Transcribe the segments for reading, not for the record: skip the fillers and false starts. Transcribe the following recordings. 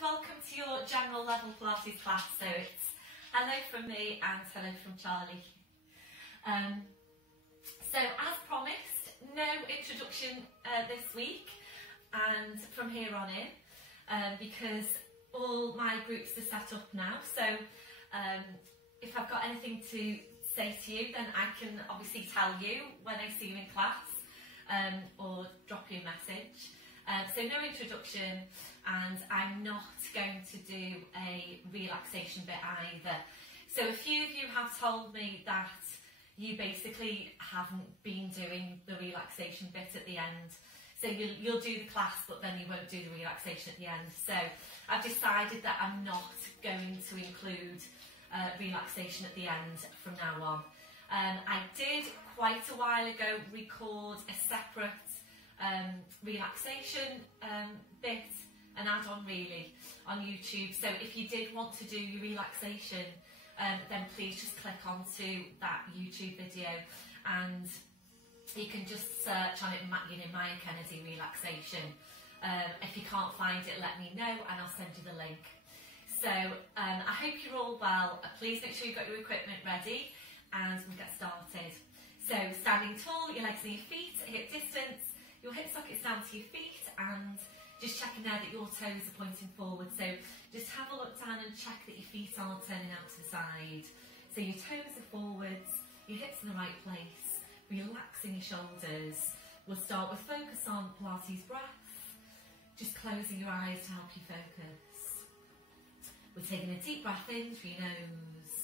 welcome to your general level Pilates class. So it's hello from me and hello from Charlie. So as promised, no introduction this week and from here on in because all my groups are set up now. So if I've got anything to say to you, then I can obviously tell you when I see you in class or drop you a message. So no introduction, and I'm not going to do a relaxation bit either. So a few of you have told me that you basically haven't been doing the relaxation bit at the end. So you'll do the class, but then you won't do the relaxation at the end. So I've decided that I'm not going to include relaxation at the end from now on. I did quite a while ago record a separate relaxation bit, an add-on really, on YouTube. So if you did want to do your relaxation, then please just click onto that YouTube video and you can just search on it, Mair Kennedy relaxation. If you can't find it, let me know and I'll send you the link. So I hope you're all well. Please make sure you've got your equipment ready and we'll get started. So standing tall, your legs and your feet at hip distance, your hip sockets down to your feet, and just checking there that your toes are pointing forward. So just have a look down and check that your feet aren't turning out to the side. So your toes are forwards, your hips in the right place, relaxing your shoulders. We'll start with focus on Pilates breath, just closing your eyes to help you focus. We're taking a deep breath in through your nose,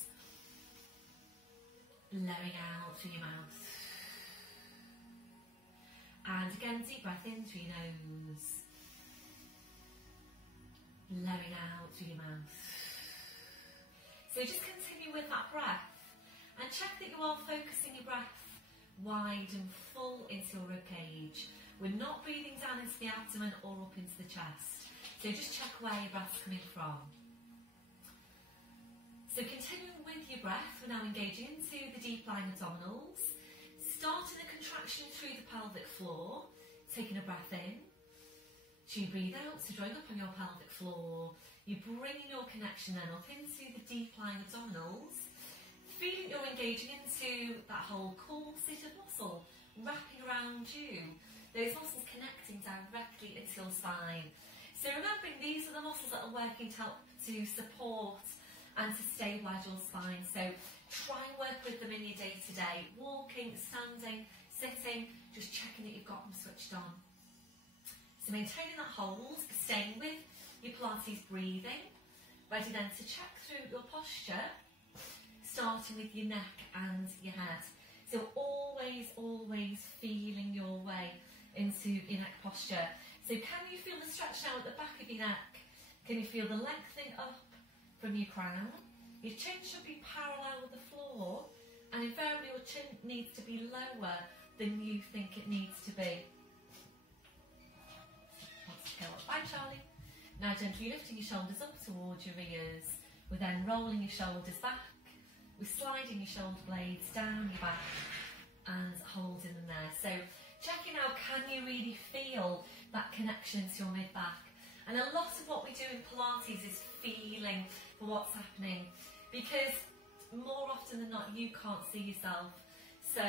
blowing out through your mouth. And again, deep breath in through your nose, blowing out through your mouth. So just continue with that breath and check that you are focusing your breath wide and full into your ribcage. We're not breathing down into the abdomen or up into the chest. So just check where your breath's coming from. So continuing with your breath, we're now engaging into the deep lying abdominals. Starting the contraction through the pelvic floor, taking a breath in. So you breathe out, so drawing up on your pelvic floor. You're bringing your connection then up into the deep lying abdominals. Feeling you're engaging into that whole core seated muscle wrapping around you. Those muscles connecting directly into your spine. So remembering these are the muscles that are working to help to support and to stabilise your spine. So try and work with them in your day to day. Walking, standing, sitting, just checking that you've got them switched on. So maintaining that hold, staying with your Pilates breathing. Ready then to check through your posture, starting with your neck and your head. So always, always feeling your way into your neck posture. So can you feel the stretch now at the back of your neck? Can you feel the lengthening up from your crown? Your chin should be parallel with the floor, and invariably your chin needs to be lower than you think it needs to be. Bye, Charlie. Now gently lifting your shoulders up towards your ears. We're then rolling your shoulders back. We're sliding your shoulder blades down your back and holding them there. So checking out, can you really feel that connection to your mid-back? And a lot of what we do in Pilates is feeling for what's happening, because more often than not you can't see yourself. So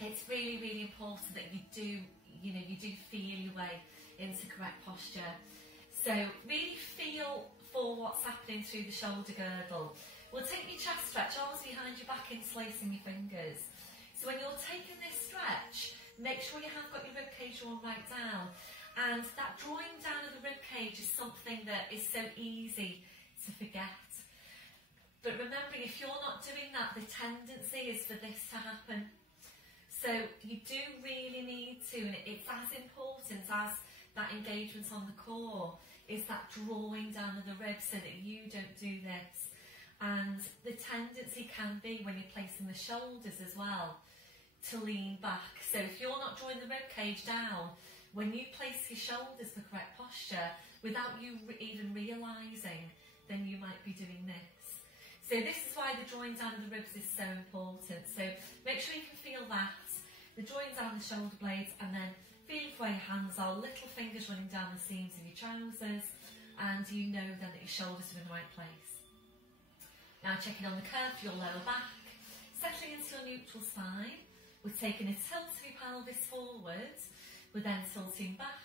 it's really, really important that you do feel your way into correct posture. So really feel for what's happening through the shoulder girdle. We'll take your chest stretch, arms behind your back, interlacing your fingers. So when you're taking this stretch, make sure you have got your ribcage drawn right down. And that drawing down of the ribcage is something that is so easy to forget. But remembering, if you're not doing that, the tendency is for this to happen. So you do really need to, and it's as important as that engagement on the core, is that drawing down of the ribs so that you don't do this. And the tendency can be, when you're placing the shoulders as well, to lean back. So if you're not drawing the ribcage down, when you place your shoulders for correct posture, without you even realising, then you might be doing this. So this is why the drawing down of the ribs is so important. So make sure you can feel that, the drawing down the shoulder blades, and then feeling for where your hands are, little fingers running down the seams of your trousers, and you know then that your shoulders are in the right place. Now checking on the curve for your lower back, settling into your neutral spine. We're taking a tilt of your pelvis forward, we're then tilting back,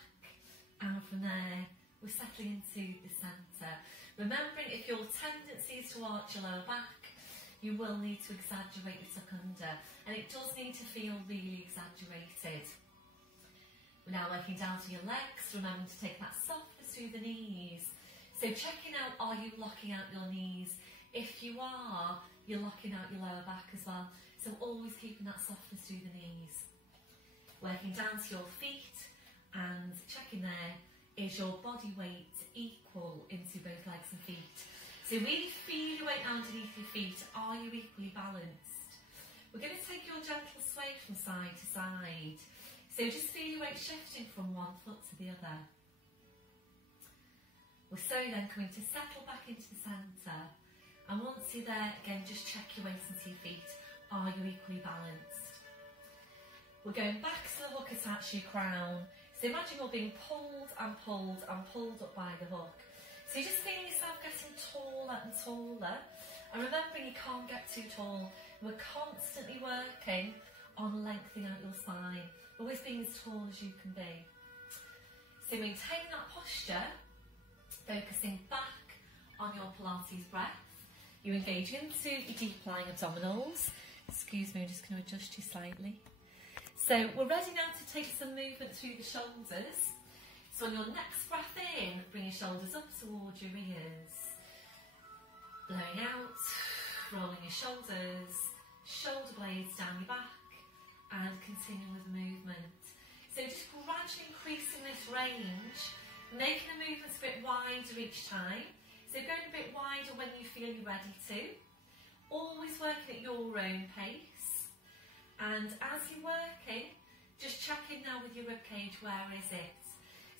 and from there we're settling into the centre. Remembering if your tendency is to arch your lower back, you will need to exaggerate your tuck under, and it does need to feel really exaggerated. We're now working down to your legs, remembering to take that softness through the knees. So checking out, are you locking out your knees? If you are, you're locking out your lower back as well. So always keeping that softness through the knees. Working down to your feet and checking there, is your body weight equal into both legs and feet? So really feel your weight underneath your feet. Are you equally balanced? We're going to take your gentle sway from side to side. So just feel your weight shifting from one foot to the other. We're slowly then coming to settle back into the centre. And once you're there, again, just check your weight into your feet. Are you equally balanced? We're going back to the hook attached to your crown. So imagine you're being pulled and pulled and pulled up by the hook. So you're just feeling yourself getting taller and taller. And remembering you can't get too tall. We're constantly working on lengthening out your spine. Always being as tall as you can be. So maintain that posture, focusing back on your Pilates breath. You engage into your deep lying abdominals. Excuse me, I'm just going to adjust you slightly. So we're ready now to take some movement through the shoulders. So on your next breath in, bring your shoulders up towards your ears. Blowing out, rolling your shoulders, shoulder blades down your back, and continuing with movement. So just gradually increasing this range, making the movements a bit wider each time. So going a bit wider when you feel you're ready to. Always working at your own pace. And as you're working, just checking now with your rib cage, where is it?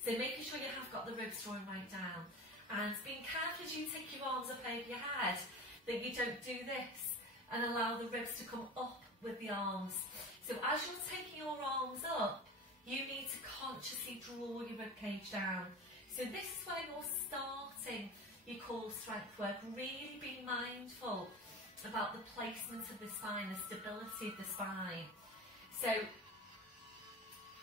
So making sure you have got the ribs drawing right down. And being careful as you take your arms up over your head, that you don't do this and allow the ribs to come up with the arms. So as you're taking your arms up, you need to consciously draw your rib cage down. So this is where you're starting your core strength work. Really be mindful about the placement of the spine, the stability of the spine. So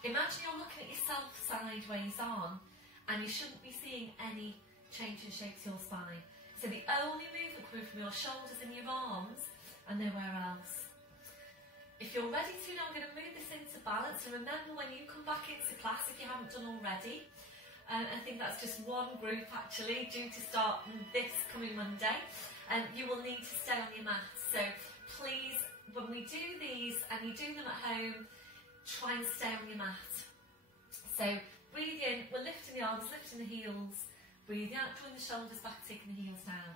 imagine you're looking at yourself sideways on, and you shouldn't be seeing any change in shape to your spine. So the only movement coming from your shoulders and your arms and nowhere else. If you're ready to now, I'm going to move this into balance. And remember, when you come back into class, if you haven't done already, I think that's just one group actually due to start this coming Monday, and you will need to stay on your mat. So please, when we do these and you do them at home, try and stay on your mat. So breathe in, we're lifting the arms, lifting the heels, breathing out, drawing the shoulders back, taking the heels down,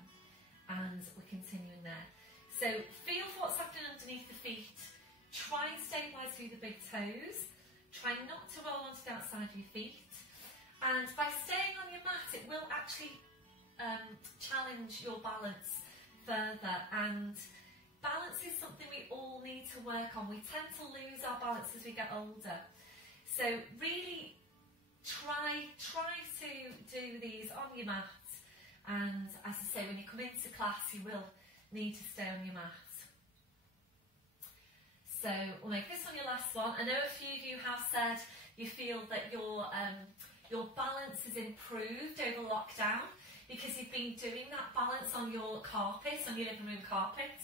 and we're continuing there. So feel for what's happening underneath the feet. Try and stabilise through the big toes. Try not to roll onto the outside of your feet. And by staying on your mat, it will actually challenge your balance further. And balance is something we all need to work on. We tend to lose our balance as we get older. So really try to do these on your mat. And as I say, when you come into class, you will need to stay on your mat. So we'll make this one your last one. I know a few of you have said you feel that your balance has improved over lockdown because you've been doing that balance on your carpet, on your living room carpet,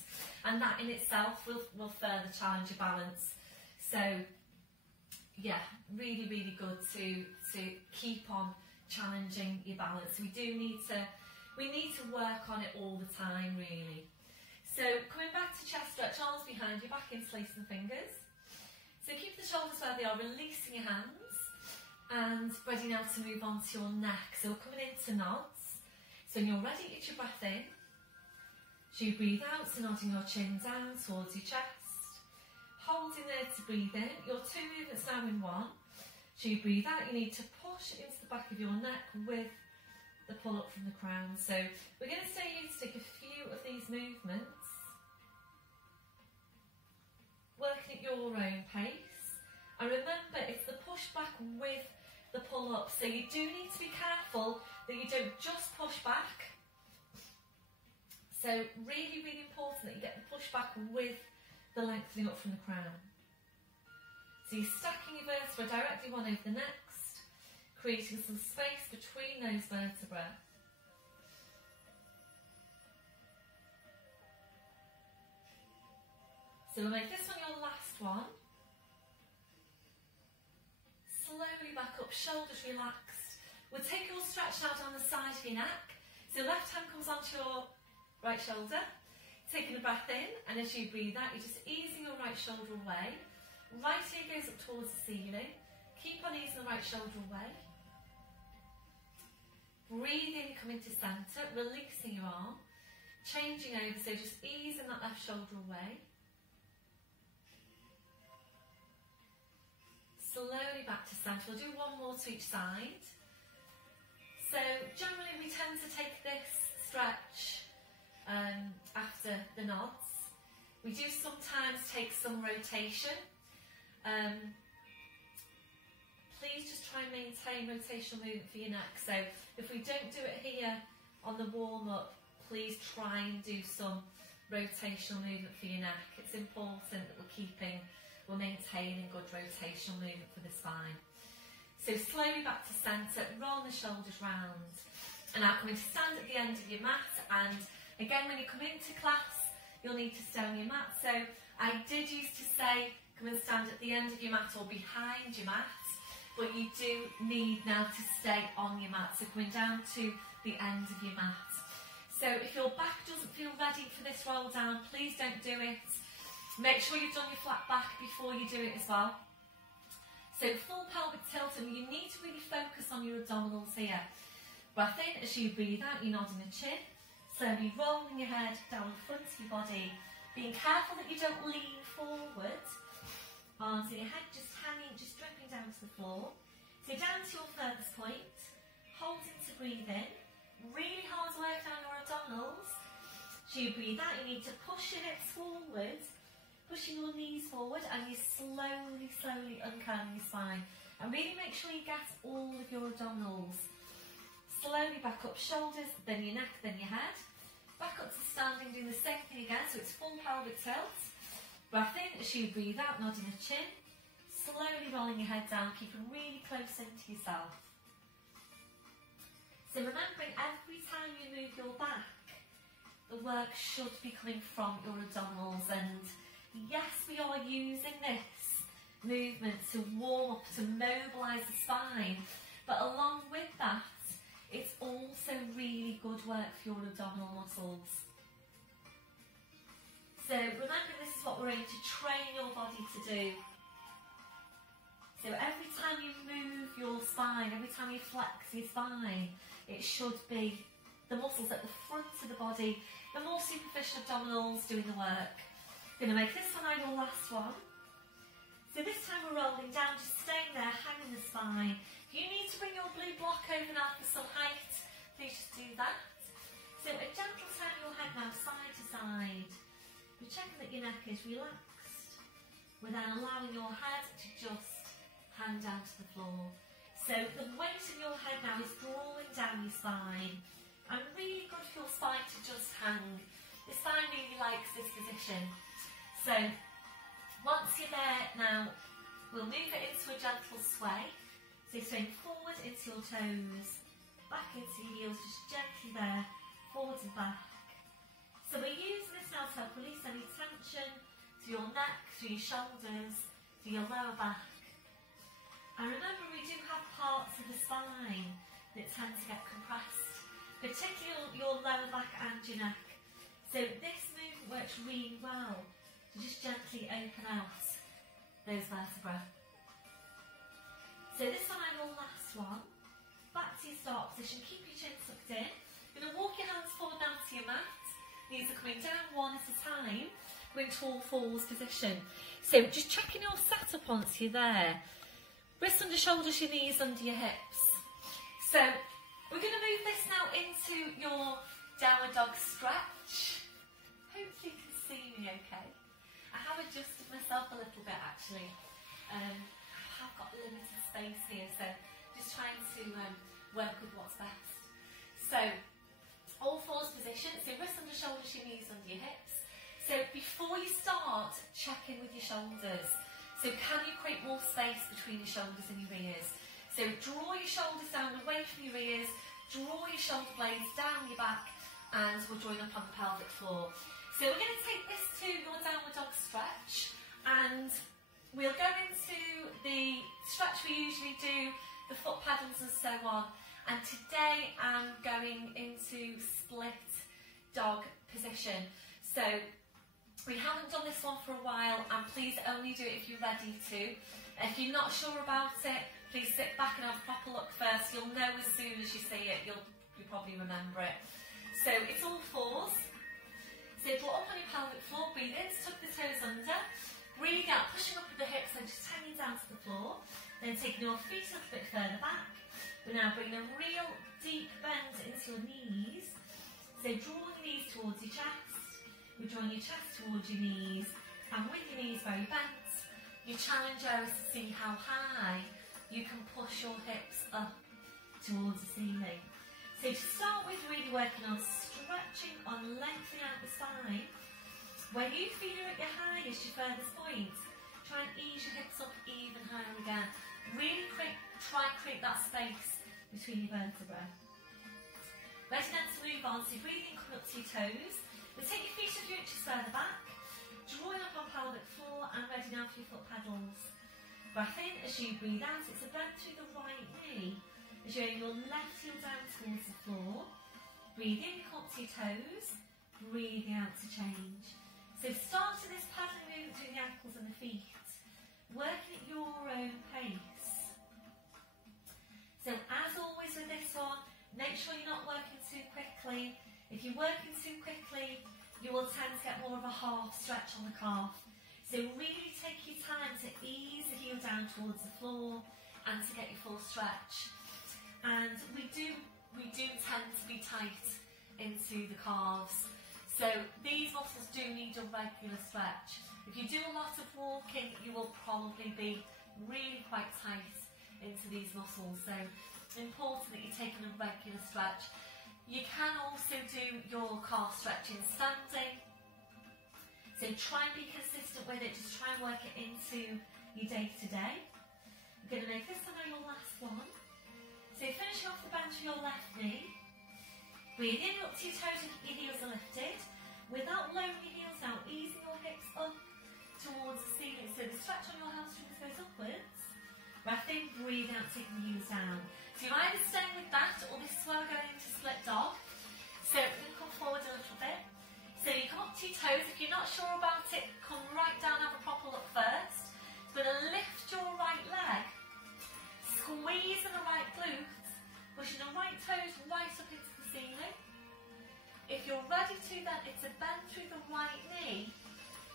and that in itself will further challenge your balance. So yeah, really, really good to keep on challenging your balance. We need to work on it all the time, really. So coming back to chest stretch, arms behind you, back interlacing the fingers. So keep the shoulders where they are, releasing your hands, and ready now to move on to your neck. So we're coming into nods. So when you're ready, get your breath in. So you breathe out, so nodding your chin down towards your chest. Holding there to breathe in. Your two movements now in one. So you breathe out, you need to push into the back of your neck with the pull up from the crown. So we're going to stay here to take a few of these movements, working at your own pace. And remember, it's the push back with the pull up. So you do need to be careful that you don't just push back. So really, really important that you get the push back with the lengthening up from the crown. So you're stacking your vertebrae directly one over the next, creating some space between those vertebrae. So we'll make this one your last one. Slowly back up, shoulders relaxed. We'll take your stretch now down the side of your neck. So left hand comes onto your right shoulder. Taking a breath in, and as you breathe out, you're just easing your right shoulder away. Right ear goes up towards the ceiling. Keep on easing the right shoulder away. Breathe in, come into centre, releasing your arm. Changing over, so just easing that left shoulder away. Slowly back to centre. We'll do one more to each side. So generally we tend to take this stretch after the nods. We do sometimes take some rotation. Please just try and maintain rotational movement for your neck. So if we don't do it here on the warm-up, please try and do some rotational movement for your neck. It's important that we're maintaining good rotational movement for the spine. So slowly back to centre, roll the shoulders round. And now come into stand at the end of your mat, and again, when you come into class, you'll need to stay on your mat. So I did used to say, come and stand at the end of your mat or behind your mat, but you do need now to stay on your mat. So coming down to the end of your mat. So if your back doesn't feel ready for this roll down, please don't do it. Make sure you've done your flat back before you do it as well. So full pelvic tilt, and you need to really focus on your abdominals here. Breath in, as you breathe out, you're nodding the chin. Slowly rolling your head down the front of your body. Being careful that you don't lean forward. Arms in your head just hanging, just dripping down to the floor. So down to your furthest point. Holding to breathe in. Really hard work down your abdominals. As you breathe out, you need to push your hips forward. Pushing your knees forward, and you slowly, slowly uncurling your spine. And really make sure you get all of your abdominals. Slowly back up, shoulders, then your neck, then your head. Back up to standing, doing the same thing again, so it's full pelvic tilt. Breath in, as you breathe out, nodding the chin. Slowly rolling your head down, keeping really close into yourself. So remembering, every time you move your back, the work should be coming from your abdominals. And yes, we are using this movement to warm up, to mobilise the spine, but along with that, it's also really good work for your abdominal muscles. So remember, this is what we're aiming to train your body to do. So every time you move your spine, every time you flex your spine, it should be the muscles at the front of the body, the more superficial abdominals doing the work. Going to make this one your last one. So this time we're rolling down, just staying there, hanging the spine. If you need to bring your blue block over now for some height, please just do that. So a gentle turn your head now side to side. You're checking that your neck is relaxed, without allowing your head to just hang down to the floor. So the weight of your head now is drawing down your spine, and really good for your spine to just hang. The spine really likes this position. So once you're there now, we'll move it into a gentle sway. So swing forward into your toes, back into your heels, just gently there, forwards and back. So we're using this now to help release any tension to your neck, to your shoulders, to your lower back. And remember, we do have parts of the spine that tend to get compressed, particularly your lower back and your neck. So this movement works really well to just gently open out those vertebrae. So this one, your last one. Back to your start position, keep your chin tucked in. You're going to walk your hands forward now to your mat. Knees are coming down one at a time. We're in tall falls position. So just checking your setup once you're there. Wrists under shoulders, your knees under your hips. So we're going to move this now into your downward dog stretch. Hopefully you can see me okay. I have adjusted myself a little bit actually. I've got limited space here, so just trying to work with what's best. you start, check in with your shoulders. So can you create more space between your shoulders and your ears? So draw your shoulders down away from your ears, draw your shoulder blades down your back, and we'll join up on the pelvic floor. So we're going to take this to your downward dog stretch, and we'll go into the stretch we usually do, the foot pedals and so on. And today I'm going into split dog position. So we haven't done this one for a while, and please only do it if you're ready to. If you're not sure about it, please sit back and have a proper look first. You'll know as soon as you see it, you'll probably remember it. So it's all fours. So draw up on your pelvic floor, breathe in, tuck the toes under, breathe out, pushing up with the hips and just hanging down to the floor. Then taking your feet up a bit further back. We're now bringing a real deep bend into your knees. So draw your knees towards your chest. We're drawing your chest towards your knees, and with your knees very bent, your challenge is to see how high you can push your hips up towards the ceiling. So to start with, really working on stretching, on lengthening out the spine. When you feel you're at your highest, your furthest point, try and ease your hips up even higher again. Really try and create that space between your vertebrae. Ready then to move on, so breathing, coming up to your toes. We'll take your feet a few inches further back, drawing up on pelvic floor, and ready now for your foot pedals. Breath in as you breathe out, it's a bend through the right knee, as you're your left heel down towards the floor. Breathe in, come up to your toes, breathing out to change. So start to this paddling movement through the ankles and the feet, working at your own pace. So as always with this one, make sure you're not working too quickly. If you're working too quickly, you will tend to get more of a half stretch on the calf. So really take your time to ease the heel down towards the floor and to get your full stretch. And we do tend to be tight into the calves. So these muscles do need a regular stretch. If you do a lot of walking, you will probably be really quite tight into these muscles. So important that you're taking a regular stretch. You can also do your calf stretching standing. So try and be consistent with it, just try and work it into your day to day. I'm going to make this one your last one. So finishing off the bend to your left knee. Breathe in, up to your toes and your heels are lifted. Without lowering your heels down, easing your hips up towards the ceiling. So the stretch on your hamstrings goes upwards. Breath in, breathe out, taking the heels down. So you're either staying with that, or this is where we're going into split dog. So we're going to come forward a little bit. So you come up to your toes. If you're not sure about it, come right down, have a proper look first. So we're going to lift your right leg, squeeze in the right glutes, pushing the right toes right up into the ceiling. If you're ready to, then it's a bend through the right knee.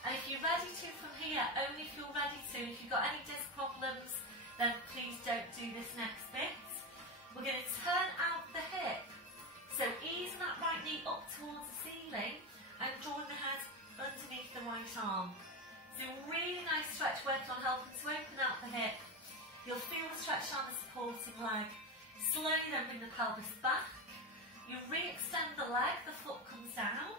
And if you're ready to from here, only if you're ready to. If you've got any disc problems, then please don't do this next bit. We're going to turn out the hip. So ease that right knee up towards the ceiling and drawing the head underneath the right arm. So really nice stretch, working on helping to open out the hip. You'll feel the stretch on the supporting leg. Slowly then bring the pelvis back. You re-extend the leg, the foot comes down.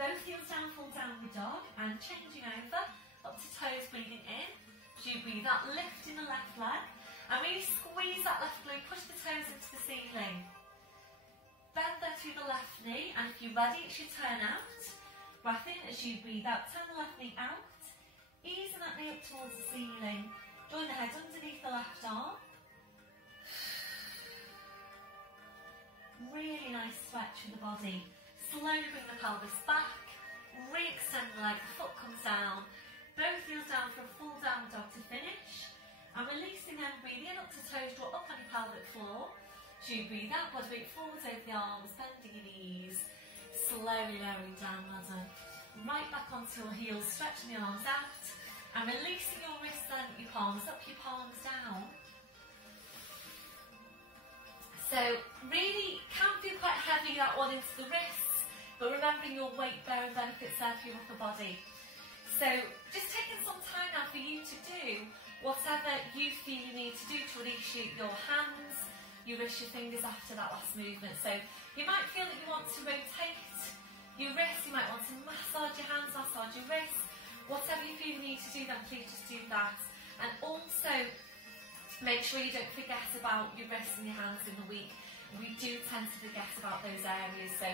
Both heels down, full downward dog, and changing over, up to toes, breathing in. As you breathe out, lifting the left leg, and really squeeze that left glute, push the toes into the ceiling. Bend there through the left knee, and if you're ready, it's your turn out. Breath in as you breathe out, turn the left knee out, easing that knee up towards the ceiling, drawing the head underneath the left arm. Really nice stretch with the body. Slowly bring the pelvis back, re-extend the leg, the foot comes down, both heels down for a full downward dog to finish. And releasing then, breathe in up to toes, draw up on your pelvic floor. As you breathe out, body weight forwards over the arms, bending your knees, slowly lowering down ladder. Right back onto your heels, stretching the arms out, and releasing your wrists then, your palms up, your palms down. So really can feel quite heavy, that one into the wrists, but remembering your weight bearing benefits there for your upper body. So just taking some time now for you to do whatever you feel you need to do to release your hands, your wrists, your fingers after that last movement. So you might feel that you want to rotate Your wrists, you might want to massage your hands, massage your wrists. Whatever you feel you need to do, then please just do that. And also, make sure you don't forget about your wrists and your hands in the week. We do tend to forget about those areas, so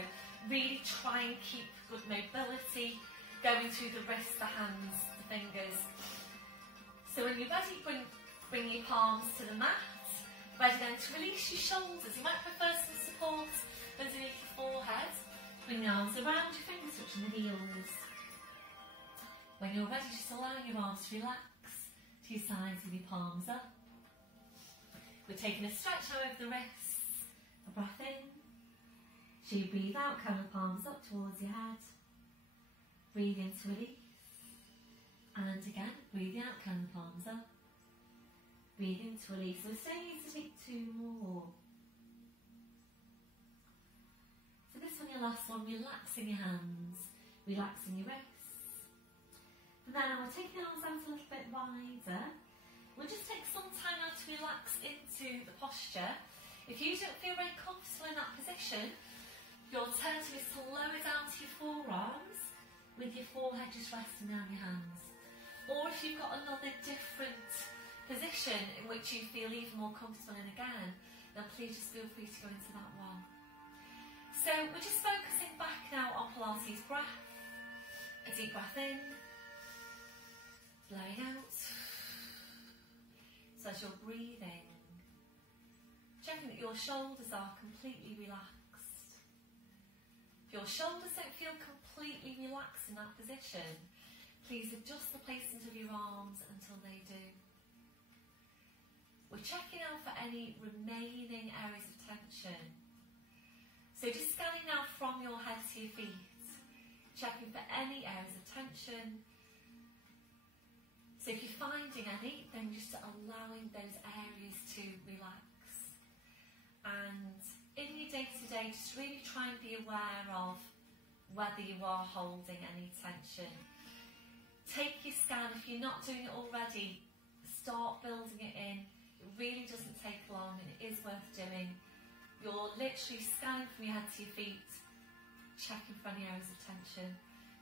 really try and keep good mobility going through the wrists, the hands, the fingers. So when you're ready, bring your palms to the mat. Ready then to release your shoulders. You might prefer some support underneath your forehead. Bring the arms around your fingers, touching the heels. When you're ready, just allow your arms to relax to your sides with your palms up. We're taking a stretch now over the wrists. A breath in. So you breathe out, come the palms up towards your head. Breathe in to release. And again, breathe out, come the palms up. Breathe in to release. So we're staying here to take 2 more. So this one, your last one, relaxing your hands, relaxing your wrists. And then we'll take the arms out a little bit wider. We'll just take some time now to relax into the posture. If you don't feel very comfortable in that position, your alternative is to lower down to your forearms with your forehead just resting down your hands. Or if you've got another different position in which you feel even more comfortable in again, then please just feel free to go into that one. So we're just focusing back now on Pilates breath. A deep breath in, blowing out. So as you're breathing, checking that your shoulders are completely relaxed. If your shoulders don't feel completely relaxed in that position, please adjust the placement of your arms until they do. We're checking out for any remaining areas of tension. So just scanning now from your head to your feet, checking for any areas of tension. So if you're finding any, then just allowing those areas to relax. And in your day-to-day, just really try and be aware of whether you are holding any tension. Take your scan. If you're not doing it already, start building it in. It really doesn't take long and it is worth doing. You're literally scanning from your head to your feet, checking for any areas of tension.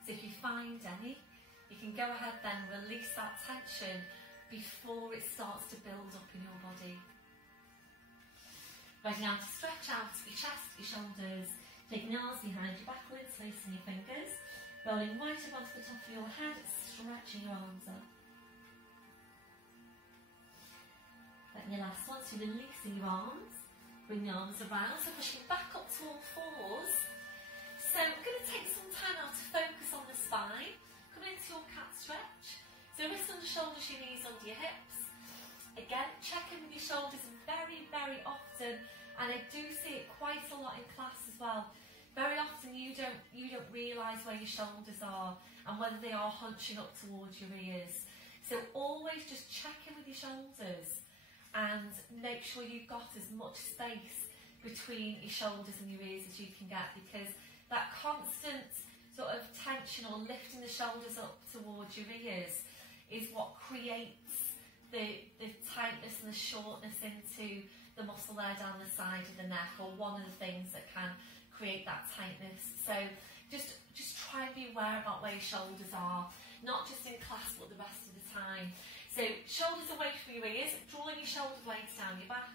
So if you find any, you can go ahead then release that tension before it starts to build up in your body. Ready now to stretch out your chest, your shoulders, taking the arms behind you backwards, lacing your fingers, rolling right up onto the top of your head, stretching your arms up. Then your last one, so releasing your arms, bring the arms around, so pushing back up to all fours. So we're going to take some time now to focus on the spine. Come into your cat stretch. So wrists under shoulders, your knees under your hips. Again, check in with your shoulders very, very often, and I do see it quite a lot in class as well. Very often you don't realise where your shoulders are and whether they are hunching up towards your ears. So always just check in with your shoulders and make sure you've got as much space between your shoulders and your ears as you can get, because that constant sort of tension or lifting the shoulders up towards your ears is what creates the tightness and the shortness into the muscle there down the side of the neck, or one of the things that can create that tightness. So just try and be aware about where your shoulders are, not just in class but the rest of the time. So shoulders away from your ears, drawing your shoulder blades down your back.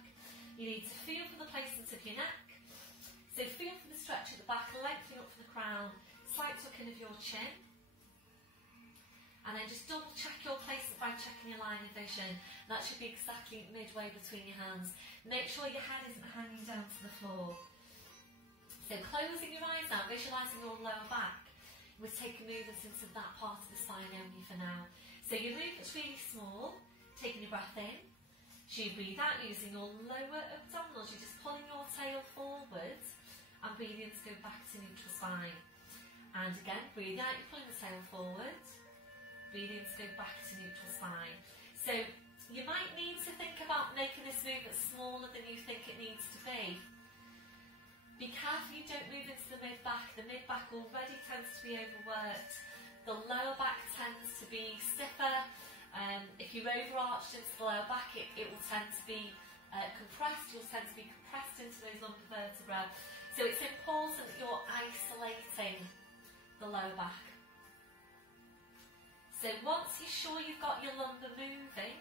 You need to feel for the placement of your neck. So feel for the stretch at the back, lengthening up from the crown, slight tuck in of your chin. And then just double check your placement by checking your line of vision. That should be exactly midway between your hands. Make sure your head isn't hanging down to the floor. So closing your eyes now, visualising your lower back. We're taking movements into that part of the spine only for now. So your movement's really small, taking your breath in. So you breathe out using your lower abdominals. You're just pulling your tail forwards and breathing to go back to neutral spine. And again, breathe out, you're pulling the tail forward. Breathe in to go back to neutral spine. So you might need to think about making this movement smaller than you think it needs to be. Be careful you don't move into the mid-back. The mid-back already tends to be overworked. The lower back tends to be stiffer. If you're overarched into the lower back, it will tend to be compressed. You'll tend to be compressed into those lumbar vertebrae. So it's important that you're isolating you're sure you've got your lumbar moving,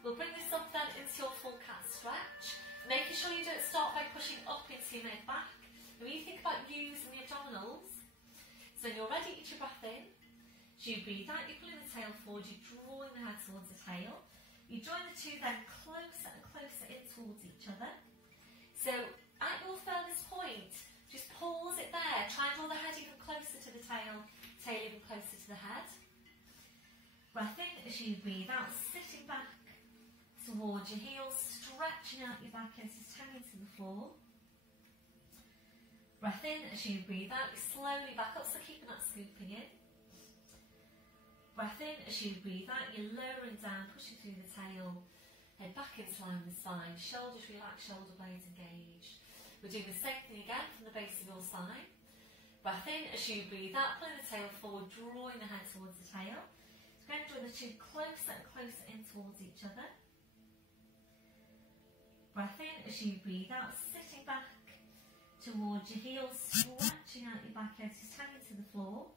we'll bring this up then into your full cat stretch, making sure you don't start by pushing up into your mid-back. And when you think about using the abdominals, so when you're ready, eat your breath in. As you breathe out, you're pulling the tail forward, you're drawing the head towards the tail. You join the two then closer and closer in towards each other. So at your furthest point, just pause it there. Try and draw the head even closer to the tail even closer to the head. Breath in as you breathe out, sitting back towards your heels, stretching out your back as it's hanging to the floor. Breath in as you breathe out, you slowly back up, so keeping that scooping in. Breath in as you breathe out, you're lowering down, pushing through the tail, head back into line with the spine, shoulders relaxed, shoulder blades engaged. We're doing the same thing again from the base of your spine. Breath in as you breathe out, pulling the tail forward, drawing the head towards the tail. Then draw the two closer and closer in towards each other. Breath in as you breathe out, sitting back towards your heels, stretching out your back edge, just hanging to the floor.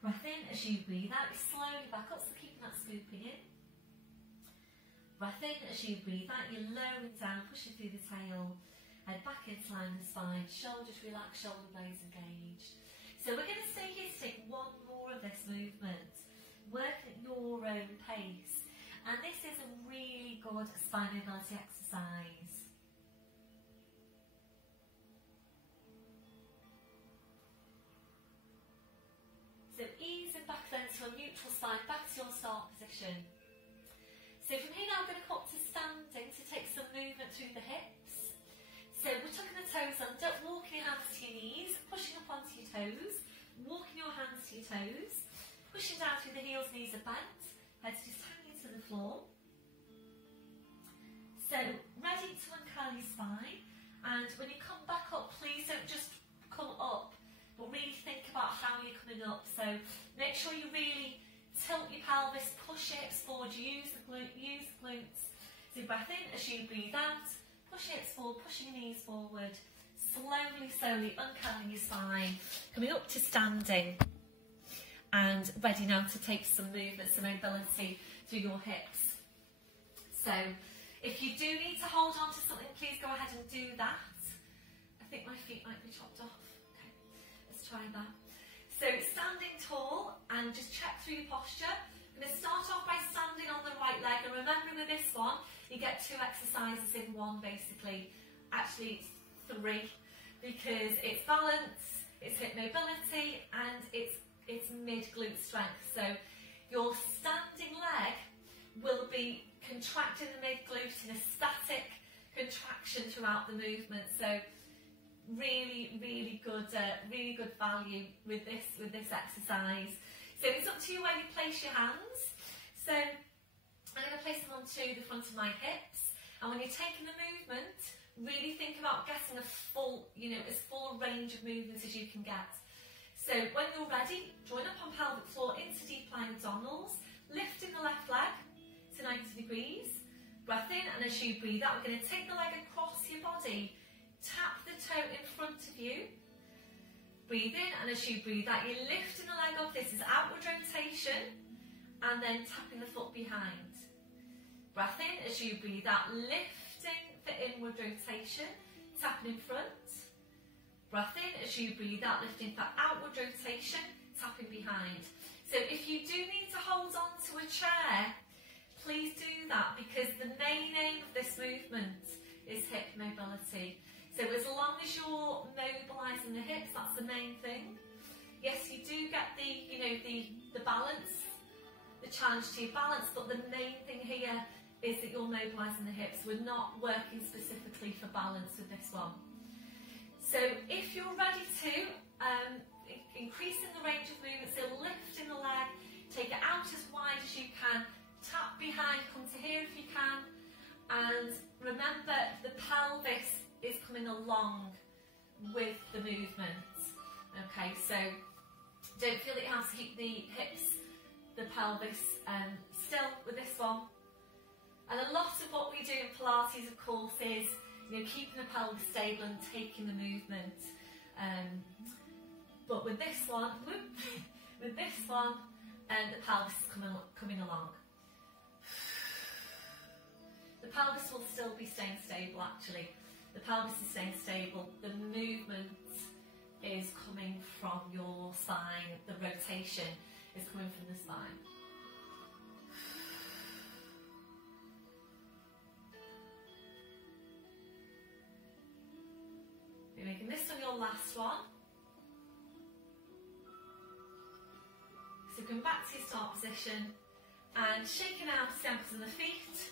Breath in as you breathe out, you slowly back up, so keeping that scooping in. Breath in as you breathe out, you're lowering down, pushing through the tail, head back into line with the spine, shoulders relaxed, shoulder blades engaged. So we're going to stay here to take one more of this movement, work at your own pace, and this is a really good spine mobility exercise. So easing back then to a neutral spine, back to your start position. So from here now I'm going to come up to standing to take some movement through the hips. So we're tucking the toes under, walking your hands to your knees, pushing up onto your toes, walking your hands to your toes, pushing down through the heels, knees are bent, head's just hanging to the floor. So ready to uncurl your spine, and when you come back up, please don't just come up, but really think about how you're coming up. So make sure you really tilt your pelvis, push your hips forward, use the glutes. So breath in as you breathe out, push your hips forward, pushing your knees forward, slowly uncurling your spine, coming up to standing, and ready now to take some movement, some mobility through your hips. So if you do need to hold on to something, please go ahead and do that. I think my feet might be chopped off. Okay, let's try that. So standing tall, and just check through your posture. I'm going to start off by standing on the right leg, and remember with this one, you get two exercises in one basically. Actually it's three, because it's balance, it's hip mobility, and it's mid-glute strength. So your standing leg will be contracting the mid-glute in a static contraction throughout the movement. So really good value with this exercise. So it's up to you where you place your hands. So I'm going to place them onto the front of my hips, and when you're taking the movement, really think about getting a full, as full range of movements as you can get. So when you're ready, join up on pelvic floor into deep lying abdominals, lifting the left leg to 90 degrees. Breath in, and as you breathe out, we're going to take the leg across your body, tap the toe in front of you. Breathe in, and as you breathe out, you're lifting the leg up. This is outward rotation, and then tapping the foot behind. Breath in, as you breathe out, lifting for inward rotation, tapping in front. Breath in, as you breathe out, lifting for outward rotation, tapping behind. So if you do need to hold on to a chair, please do that, because the main aim of this movement is hip mobility. So as long as you're mobilising the hips, that's the main thing. Yes, you do get the balance, the challenge to your balance, but the main thing here is that you're mobilising the hips. We're not working specifically for balance with this one. So if you're ready to, increasing the range of movement, so lifting the leg, take it out as wide as you can, tap behind, come to here if you can, and remember the pelvis is coming along with the movement. Okay, so don't feel that you have to keep the hips, the pelvis still with this one. And a lot of what we do in Pilates, of course, is keeping the pelvis stable and taking the movement. But with this one, and the pelvis is coming along. The pelvis will still be staying stable actually. The pelvis is staying stable. The movement is coming from your spine. The rotation is coming from the spine. You're making this one your last one. So come back to your start position and shaking out the ankles and the feet.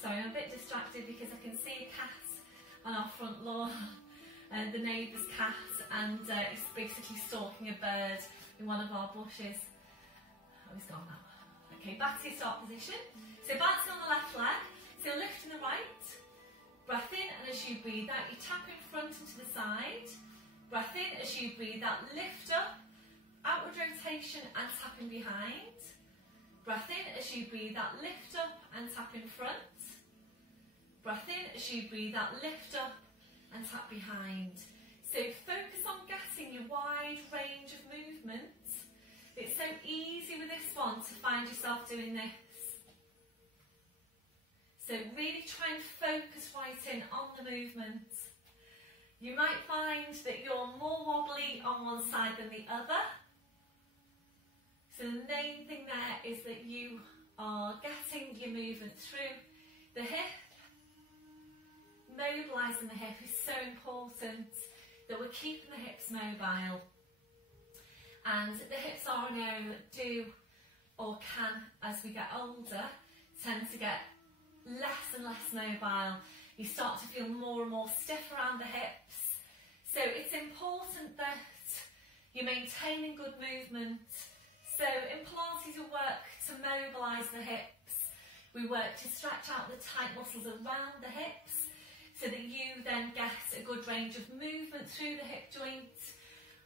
Sorry, I'm a bit distracted because I can see a cat on our front lawn, the neighbour's cat, and it's basically stalking a bird in one of our bushes. Oh, he's gone now. Okay, back to your start position. So bouncing on the left leg, so lifting the right. Breath in, and as you breathe out, you tap in front and to the side. Breath in, as you breathe out, lift up, outward rotation and tapping behind. Breath in, as you breathe out, lift up and tap in front. Breath in, as you breathe out, lift up and tap behind. So focus on getting your wide range of movement. It's so easy with this one to find yourself doing this. So really try and focus right in on the movement. You might find that you're more wobbly on one side than the other. So the main thing there is that you are getting your movement through the hip. Mobilising the hip is so important, that we're keeping the hips mobile. And the hips are an area that do, or can, as we get older, tend to get less and less mobile. You start to feel more and more stiff around the hips. So it's important that you're maintaining good movement. So in Pilates we work to mobilise the hips. We work to stretch out the tight muscles around the hips so that you then get a good range of movement through the hip joint,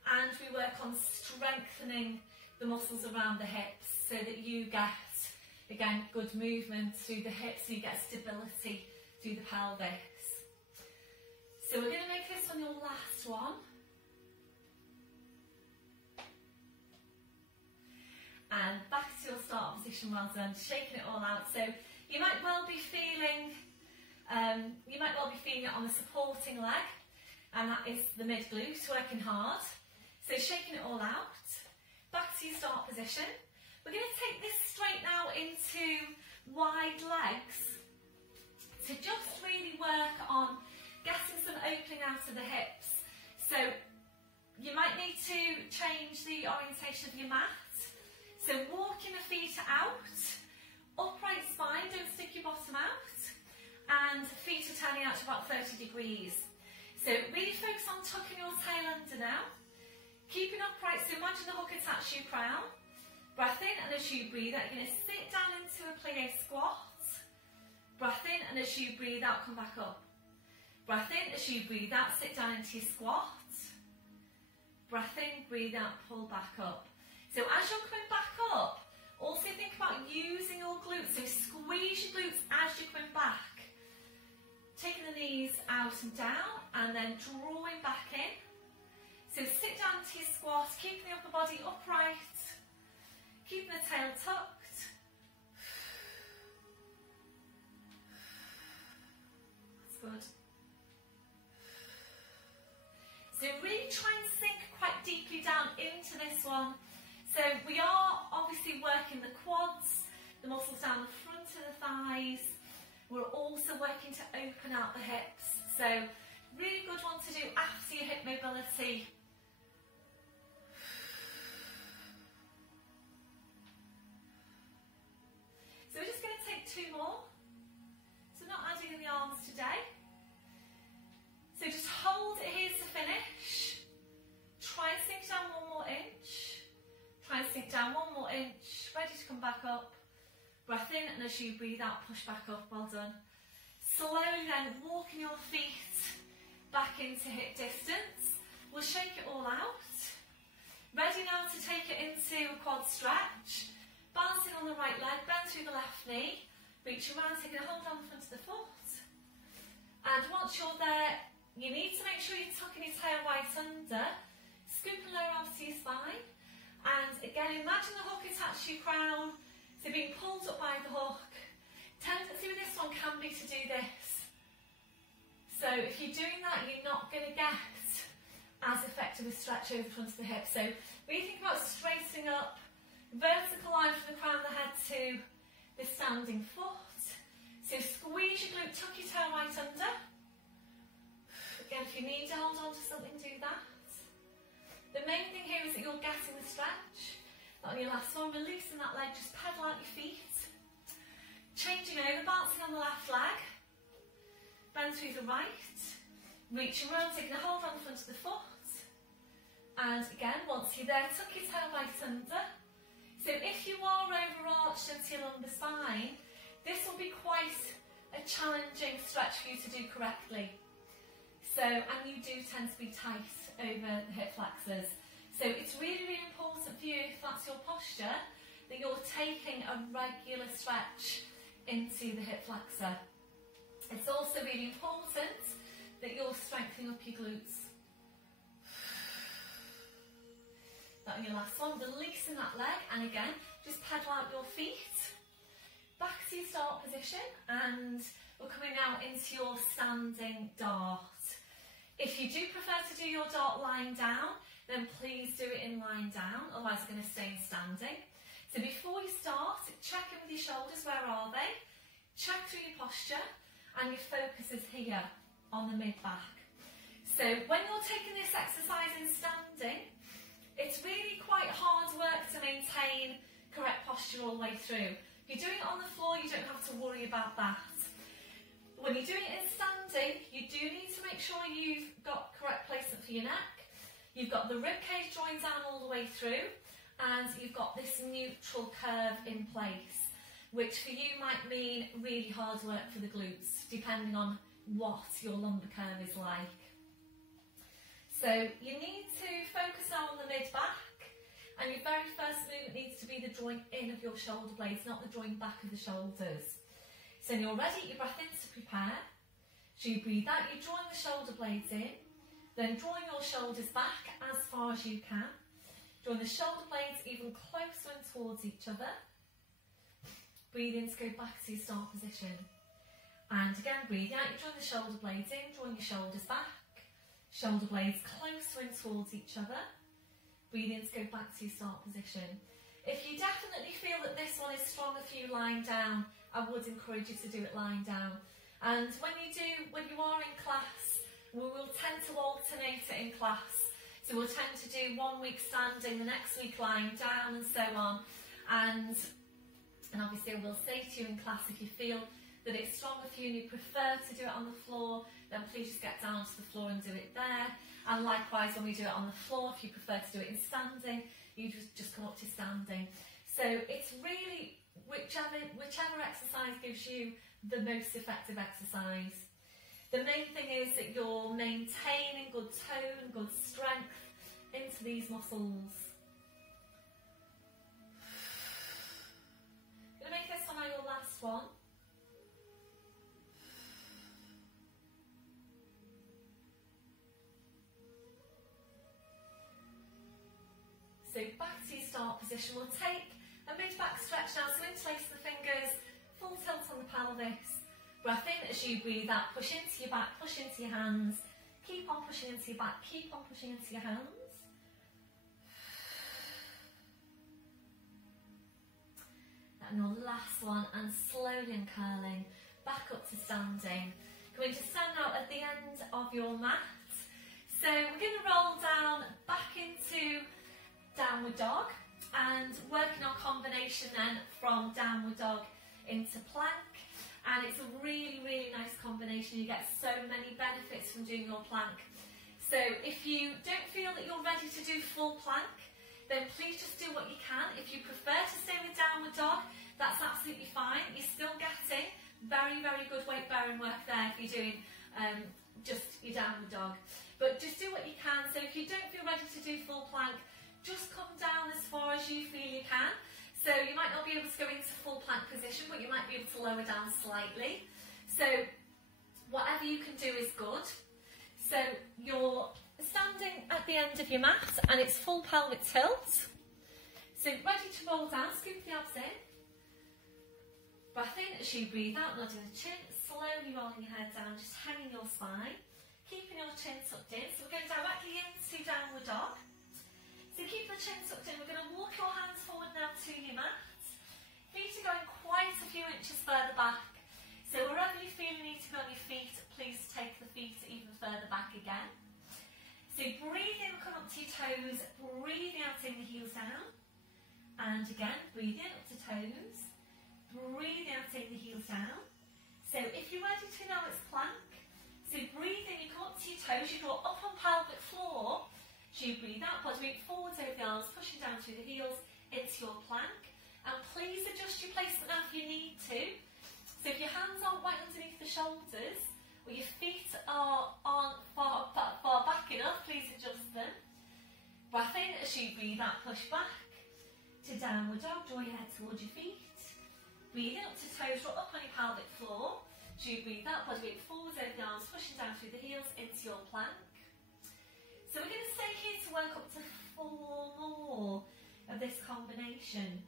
and we work on strengthening the muscles around the hips so that you get, again, good movement through the hips, so you get stability through the pelvis. So we're going to make this one your last one. And back to your start position, well done, shaking it all out. So you might well be feeling, it on the supporting leg, and that is the mid glute working hard. So shaking it all out. Back to your start position. We're going to take this straight now into wide legs to just really work on getting some opening out of the hips. So you might need to change the orientation of your mat. So walking the feet out, upright spine, don't stick your bottom out, and feet are turning out to about 30 degrees. So really focus on tucking your tail under now, keeping upright, so imagine the hook attached to your crown. Breath in, and as you breathe out, you're going to sit down into a plie squat. Breath in, and as you breathe out, come back up. Breath in, as you breathe out, sit down into your squat. Breath in, breathe out, pull back up. So as you're coming back up, also think about using your glutes. So squeeze your glutes as you're coming back. Taking the knees out and down, and then drawing back in. So sit down to your squat, keeping the upper body upright, keeping the tail tucked. That's good. So really try and sink quite deeply down into this one. So we are obviously working the quads, the muscles down the front of the thighs. We're also working to open out the hips. So really good one to do after your hip mobility. So we're just going to take two more. So not adding in the arms today. So just hold it here to finish. Try and sink down one more inch. Try and sink down one more inch. Ready to come back up. Breath in, and as you breathe out, push back up. Well done. Slowly then, walking your feet back into hip distance. We'll shake it all out. Ready now to take it into a quad stretch. Balancing on the right leg, bend through the left knee. Reaching around, taking a hold on the front of the foot. And once you're there, you need to make sure you're tucking your tail right under. Scooping lower arms to your spine. And again, imagine the hook attached to your crown, so being pulled up by the hook. Tendency with this one can be to do this. So if you're doing that, you're not going to get as effective a stretch over the front of the hip. So when you think about straightening up, vertical line from the crown of the head to the standing foot. So squeeze your glute, tuck your toe right under. Again, if you need to hold on to something, do that. The main thing here is that you're getting the stretch. On your last one, releasing that leg, just pedal out your feet. Changing over, bouncing on the left leg. Bend through the right. Reaching around, taking a hold on the front of the foot. And again, once you're there, tuck your toe right under. So if you are overarched into your lumbar spine, this will be quite a challenging stretch for you to do correctly. So, and you do tend to be tight over the hip flexors. So it's really, really important for you, if that's your posture, that you're taking a regular stretch into the hip flexor. It's also really important that you're strengthening up your glutes. That on your last one, releasing that leg, and again, just pedal out your feet. Back to your start position, and we're coming now into your standing dart. If you do prefer to do your dart lying down, then please do it in lying down, otherwise you're going to stay in standing. So before you start, check in with your shoulders, where are they? Check through your posture, and your focus is here on the mid-back. So when you're taking this exercise in standing, it's really quite hard work to maintain correct posture all the way through. If you're doing it on the floor, you don't have to worry about that. When you're doing it in standing, you do need to make sure you've got correct placement for your neck. You've got the ribcage joined down all the way through, and you've got this neutral curve in place, which for you might mean really hard work for the glutes, depending on what your lumbar curve is like. So you need to focus now on the mid-back, and your very first movement needs to be the drawing in of your shoulder blades, not the drawing back of the shoulders. So when you're ready, you breath in to prepare. So you breathe out, you're drawing the shoulder blades in, then drawing your shoulders back as far as you can. Drawing the shoulder blades even closer and towards each other. Breathe in to go back to your start position. And again, breathe out, you're drawing the shoulder blades in, drawing your shoulders back. Shoulder blades closer and towards each other. Breathe in to go back to your start position. If you definitely feel that this one is stronger for you lying down, I would encourage you to do it lying down. And when you are in class, we will tend to alternate it in class. So we'll tend to do 1 week standing, the next week lying down, and so on. And obviously I will say to you in class, if you feel that it's stronger for you and you prefer to do it on the floor, then please just get down to the floor and do it there. And likewise, when we do it on the floor, if you prefer to do it in standing, you just come up to standing. So it's really whichever exercise gives you the most effective exercise. The main thing is that you're maintaining good tone, good strength into these muscles. I'm going to make this one your last one. So back to your start position. We'll take a mid-back stretch now, so interlace the fingers, full tilt on the pelvis. Breath in as you breathe out, push into your back, push into your hands. Keep on pushing into your back, keep on pushing into your hands. And your last one, and slowly uncurling, back up to standing. Going to stand now at the end of your mat. So we're going to roll down back into downward dog, and working on combination then from downward dog into plank. And it's a really, really nice combination. You get so many benefits from doing your plank. So if you don't feel that you're ready to do full plank, then please just do what you can. If you prefer to stay with downward dog, that's absolutely fine. You're still getting very, very good weight bearing work there if you're doing just your downward dog. But just do what you can. So if you don't feel ready to do full plank, just come down as far as you feel you can. So you might not be able to go into full plank position, but you might be able to lower down slightly. So whatever you can do is good. So you're standing at the end of your mat, and it's full pelvic tilt. So ready to roll down, scoop the abs in. Breath in as you breathe out, nodding the chin, slowly rolling your head down, just hanging your spine, keeping your chin tucked in. So we're going directly into downward dog. So keep the chin tucked in. We're going to walk your hands forward now to your mat. Feet are going quite a few inches further back. So wherever you feel you need to be on your feet, please take the feet even further back again. So breathe in, come up to your toes, breathing out in the heels down. And again, breathe in up to toes. Breathe out, take the heels down. So if you're ready to now, it's plank. So breathe in, you come up to your toes, you draw up on pelvic floor. So you breathe out, body weight forwards over the arms, pushing down through the heels into your plank. And please adjust your placement now if you need to. So if your hands aren't right underneath the shoulders, or your feet aren't far back enough, please adjust them. Breath in as you breathe out, push back to downward dog, draw your head towards your feet. Breathe in up to toes, roll up on your pelvic floor. So you breathe out, body weight forwards over the arms, pushing down through the heels into your plank. So we're going to stay here to work up to 4 more of this combination.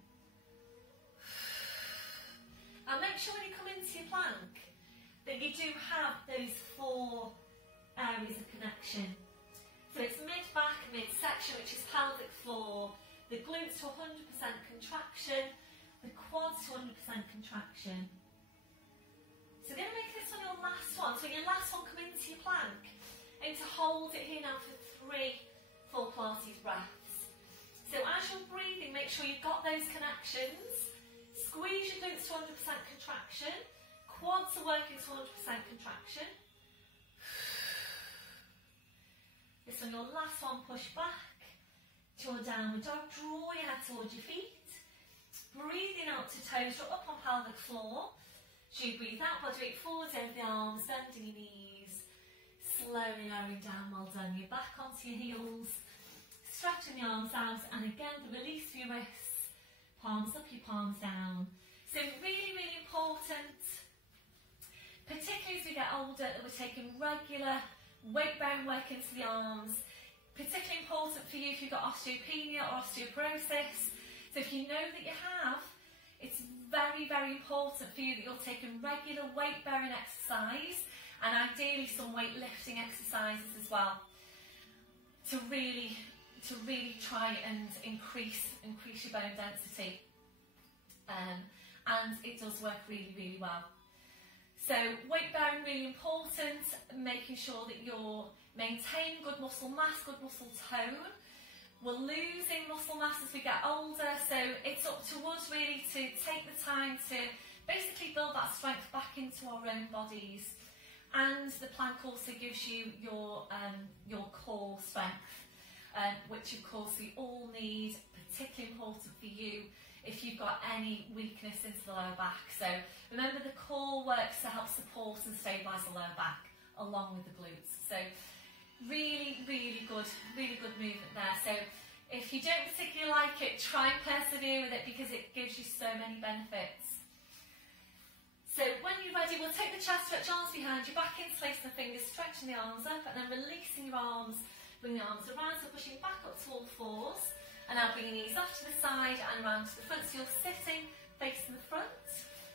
And make sure when you come into your plank that you do have those 4 areas of connection. So it's mid-back, mid-section, which is pelvic floor, the glutes to 100% contraction, the quads to 100% contraction. So we're going to make this on your last one. So in your last one, come into your plank. And to hold it here now for 3 full Pilates breaths. So as you're breathing, make sure you've got those connections. Squeeze your glutes to 100% contraction. Quads are working to 100% contraction. This on your last one, push back to your downward dog. Draw your head towards your feet. Breathing out to toes, roll up on pelvic floor. So you breathe out, body weight forwards over the arms, bending your knees. Slowly lowering down, well done. You're back onto your heels. Stretching the arms out, and again, the release for your wrists. Palms up, your palms down. So really, really important, particularly as we get older, that we're taking regular weight-bearing work into the arms. Particularly important for you if you've got osteopenia or osteoporosis. So if you know that you have, it's very, very important for you that you're taking regular weight-bearing exercise, and ideally some weightlifting exercises as well, to really try and increase your bone density. And it does work really, really well. So weight-bearing, really important, making sure that you're maintaining good muscle mass, good muscle tone. We're losing muscle mass as we get older, so it's up to us really to take the time to basically build that strength back into our own bodies. And the plank also gives you your core strength, which of course we all need, particularly important for you if you've got any weakness into the lower back. So remember, the core works to help support and stabilise the lower back along with the glutes. So really, really good movement there. So if you don't particularly like it, try and persevere with it because it gives you so many benefits. So when you're ready, we'll take the chest stretch, arms behind you, back interlacing the fingers, stretching the arms up, and then releasing your arms, bring the arms around, so pushing back up to all fours, and now bring your knees off to the side and around to the front, so you're sitting facing the front.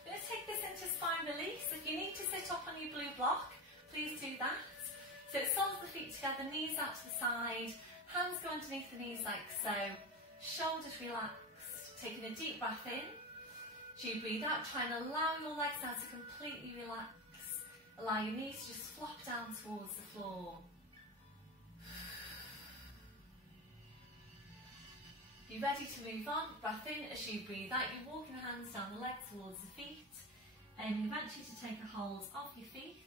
We're going to take this into spine release. If you need to sit up on your blue block, please do that. So it soles the feet together, knees out to the side, hands go underneath the knees like so, shoulders relaxed, taking a deep breath in. So you breathe out, try and allow your legs now to completely relax. Allow your knees to just flop down towards the floor. Be ready to move on, breath in as you breathe out, you're walking the hands down the legs towards the feet, and you eventually to take a hold of your feet.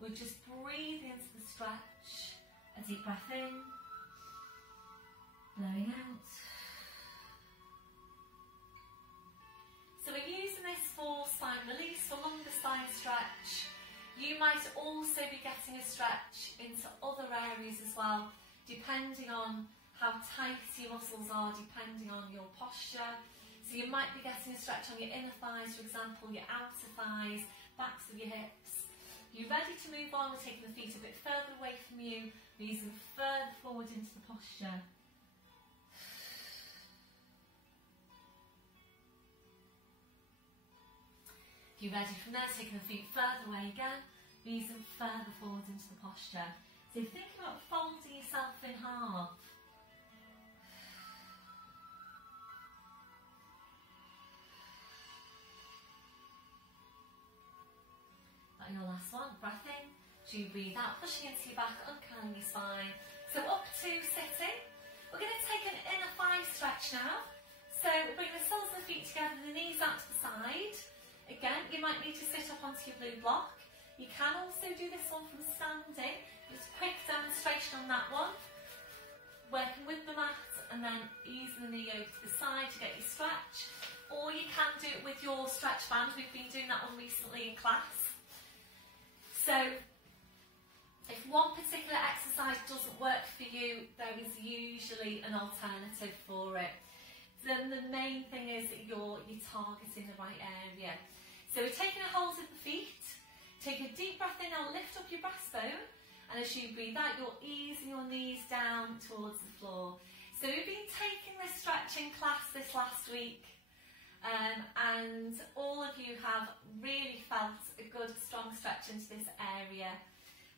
We're just breathing into the stretch, a deep breath in, blowing out. So we're using this for spine release, for longer spine stretch. You might also be getting a stretch into other areas as well, depending on how tight your muscles are, depending on your posture. So you might be getting a stretch on your inner thighs, for example, your outer thighs, backs of your hips. You're ready to move on, we're taking the feet a bit further away from you, we're using further forward into the posture. If you're ready from there, taking the feet further away again, knees them further forward into the posture. So think about folding yourself in half. That your last one, breath in, as you breathe out, pushing into your back, uncurling your spine. So up to sitting. We're going to take an inner thigh stretch now. So bring the soles of the feet together, the knees out to the side. Again, you might need to sit up onto your blue block. You can also do this one from standing. Just a quick demonstration on that one. Working with the mat and then easing the knee over to the side to get your stretch. Or you can do it with your stretch band. We've been doing that one recently in class. So if one particular exercise doesn't work for you, there is usually an alternative for it. Then the main thing is that you're targeting the right area. So we're taking a hold of the feet. Take a deep breath in, now lift up your breastbone. And as you breathe out, you're easing your knees down towards the floor. So we've been taking this stretching class this last week. And all of you have really felt a good, strong stretch into this area.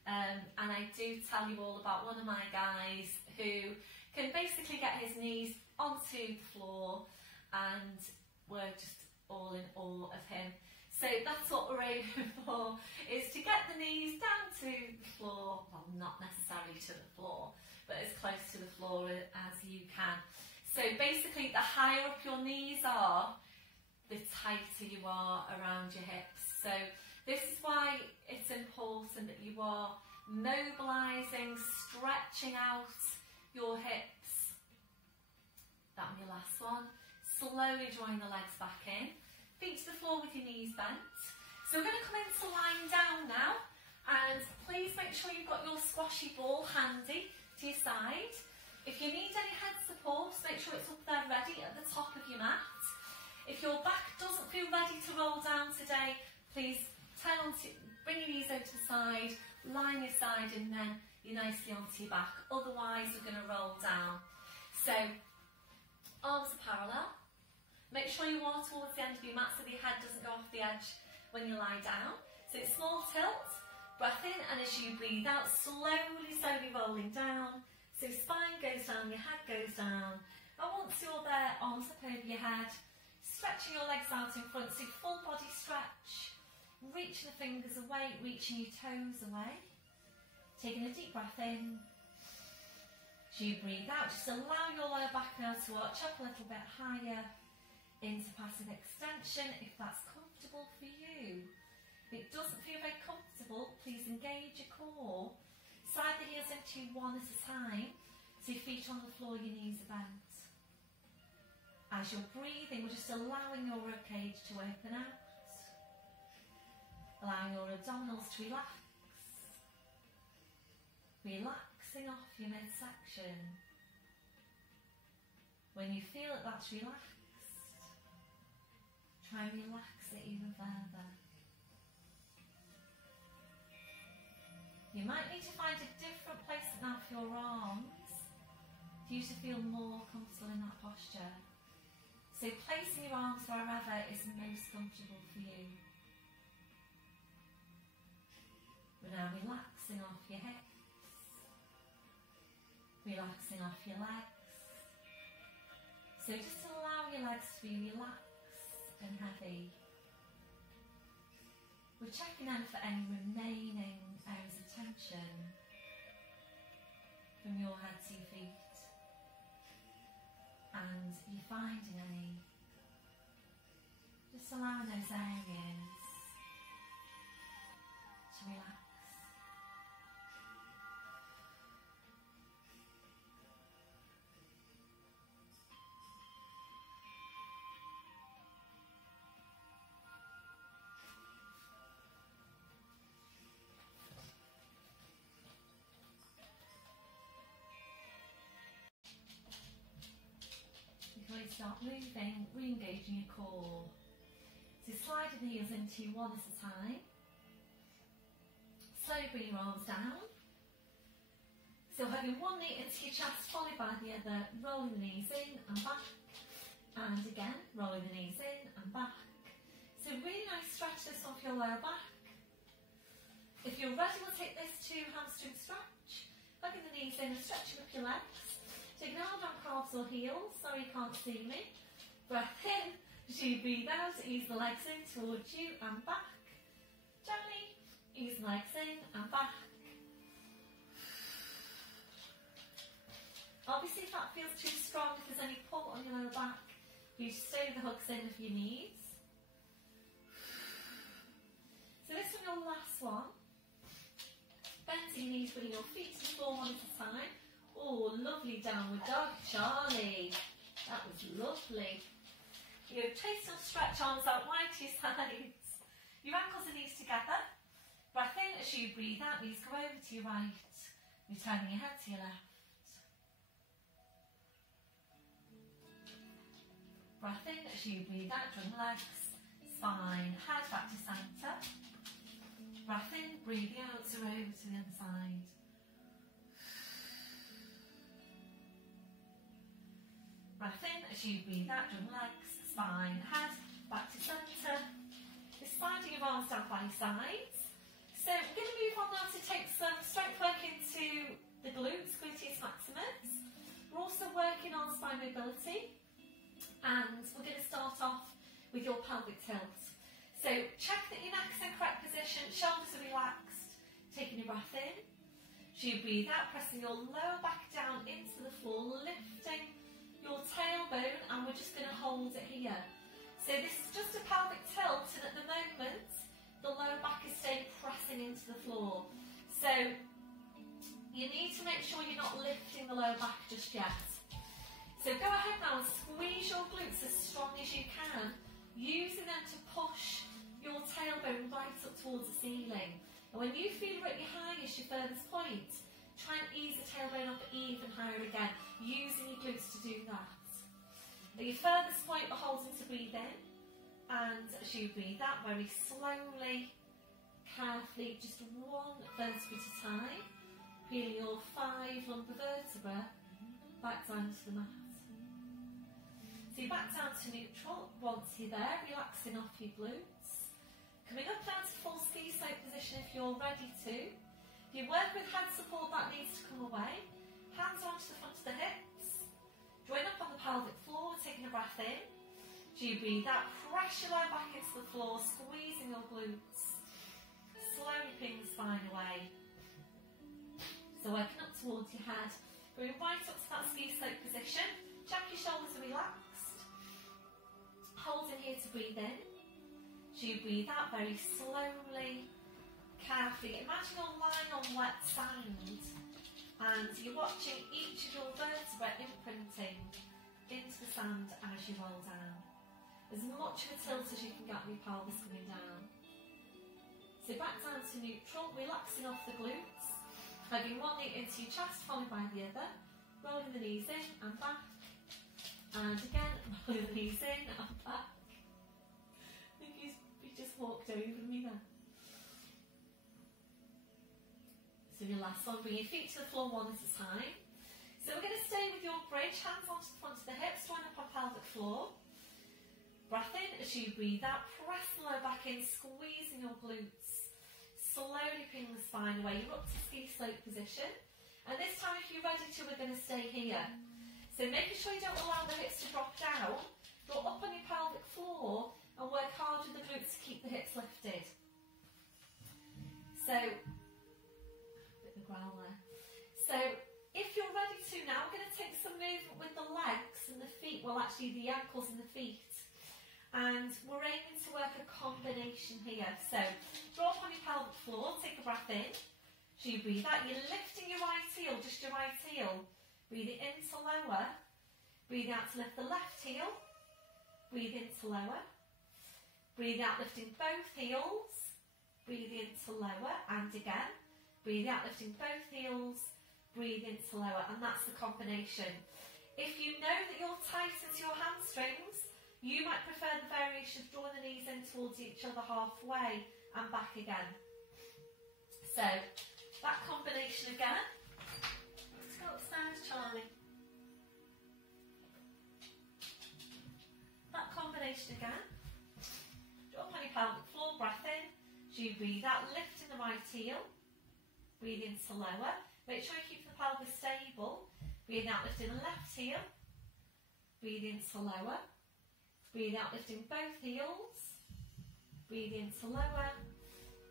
And I do tell you all about one of my guys who can basically get his knees onto the floor, and we're just all in awe of him. So that's what we're aiming for, is to get the knees down to the floor, well, not necessarily to the floor, but as close to the floor as you can. So basically, the higher up your knees are, the tighter you are around your hips. So this is why it's important that you are mobilising, stretching out your hips. That one, your last one. Slowly drawing the legs back in. Feet to the floor with your knees bent. So we're going to come into lying down now. And please make sure you've got your squashy ball handy to your side. If you need any head support, make sure it's up there ready at the top of your mat. If your back doesn't feel ready to roll down today, please bring your knees over to the side, lie on your side, and then you're nicely onto your back. Otherwise, we're going to roll down. So, arms are parallel. Make sure you are towards the end of your mat so the head doesn't go off the edge when you lie down. So it's small tilt, breath in, and as you breathe out, slowly rolling down. So spine goes down, your head goes down. And once you're there, arms up over your head, stretching your legs out in front, so full body stretch. Reaching the fingers away, reaching your toes away. Taking a deep breath in. As you breathe out, just allow your lower back now to arch up a little bit higher into passive extension if that's comfortable for you. If it doesn't feel very comfortable, please engage your core. Slide the heels into you one at a time, so your feet on the floor, your knees are bent. As you're breathing, we're just allowing your ribcage to open out. Allowing your abdominals to relax. Relaxing off your midsection. When you feel that that's relaxed, try and relax it even further. You might need to find a different place now for your arms for you to feel more comfortable in that posture. So placing your arms wherever is most comfortable for you. We're now relaxing off your hips, relaxing off your legs. So just allow your legs to be relaxed and heavy. We're checking in for any remaining areas of tension from your head to your feet. And you're finding any, just allowing those areas to relax. Before you start moving, re-engaging your core. So slide the heels into you one at a time. Slowly bring your arms down. So having one knee into your chest, followed by the other, rolling the knees in and back. And again, rolling the knees in and back. So really nice stretch this off your lower back. If you're ready, we'll take this to hamstring stretch. Plugging the knees in and stretching up your legs. Take an arm down calves or heels. Sorry you can't see me. Breath in. As you breathe out, ease the legs in towards you and back. Gently ease the legs in and back. Obviously, if that feels too strong, if there's any pull on your lower back, you should stay with the hooks in of your knees. So this one, your last one. Bend your knees, bring your feet to the floor one at a time. Oh, lovely downward dog, Charlie. That was lovely. You taste and stretch arms out wide to your sides. Your ankles and knees together. Breath in as you breathe out, knees go over to your right. You're turning your head to your left. Breath in as you breathe out, drawing legs, spine, head back to centre. Breath in, breathing out, so over to the other side. Breath in as you breathe out, drawing legs, spine, head back to centre. You're sliding your arms down by your sides. So we're going to move on now to take some strength work into the glutes, gluteus maximus. We're also working on spine mobility. And we're going to start off with your pelvic tilt. So check that your neck's in correct position, shoulders are relaxed, taking your breath in. As you breathe out, pressing your lower back down into the floor, lifting your tailbone, and we're just going to hold it here. So this is just a pelvic tilt, and at the moment, the lower back is staying pressing into the floor. So you need to make sure you're not lifting the lower back just yet. So go ahead now and squeeze your glutes as strong as you can, using them to push your tailbone right up towards the ceiling. And when you feel you're at your highest, your furthest point, try and ease the tailbone up even higher again, using your glutes to do that. At your furthest point, we're holding to breathe in, and as you breathe out, very slowly, carefully, just one vertebra at a time, feeling your 5 lumbar vertebrae back down to the mat. So you're back down to neutral. Once you're there, relaxing off your glutes. Coming up down to full ski slope position if you're ready to. If you work with head support, that needs to come away. Hands onto the front of the hips. Join up on the pelvic floor, taking a breath in. As you breathe out, press your lower back into the floor, squeezing your glutes. Slowly ping the spine away. So working up towards your head. Going right up to that ski slope position. Check your shoulders are relaxed. Hold in here to breathe in. As you breathe out very slowly, carefully. Imagine you're lying on wet sand and you're watching each of your vertebrae imprinting into the sand as you roll down. As much of a tilt as you can get with your pelvis coming down. So back down to neutral, relaxing off the glutes. Hugging one knee into your chest, followed by the other. Rolling the knees in and back. And again, rolling the knees in and back. I think he just walked over me there. So your last one, bring your feet to the floor one at a time. So we're going to stay with your bridge, hands onto the front of the hips, join up on pelvic floor. Breath in as you breathe out, press the lower back in, squeezing your glutes. Slowly ping the spine away, you're up to ski slope position. And this time, if you're ready to, we're going to stay here. So making sure you don't allow the hips to drop down, go up on your pelvic floor and work hard with the glutes to keep the hips lifted. So, bit of a growl there. So, if you're ready to now, we're going to take some movement with the legs and the feet, well actually the ankles and the feet. And we're aiming to work a combination here. So, draw up on your pelvic floor, take a breath in. As you breathe out, you're lifting your right heel, just your right heel. Breathing in to lower. Breathe out to lift the left heel. Breathe in to lower. Breathe out, lifting both heels. Breathe in to lower. And again. Breathe out, lifting both heels. Breathe in to lower. And that's the combination. If you know that you're tight into your hamstrings, you might prefer the variation of drawing the knees in towards each other halfway and back again. So, that combination again. Let's go upstairs, Charlie. That combination again. Draw up on breathe out, lifting the right heel. Breathe into lower. Make sure you keep the pelvis stable. Breathe out, lifting the left heel. Breathe into lower. Breathe out, lifting both heels. Breathe into lower.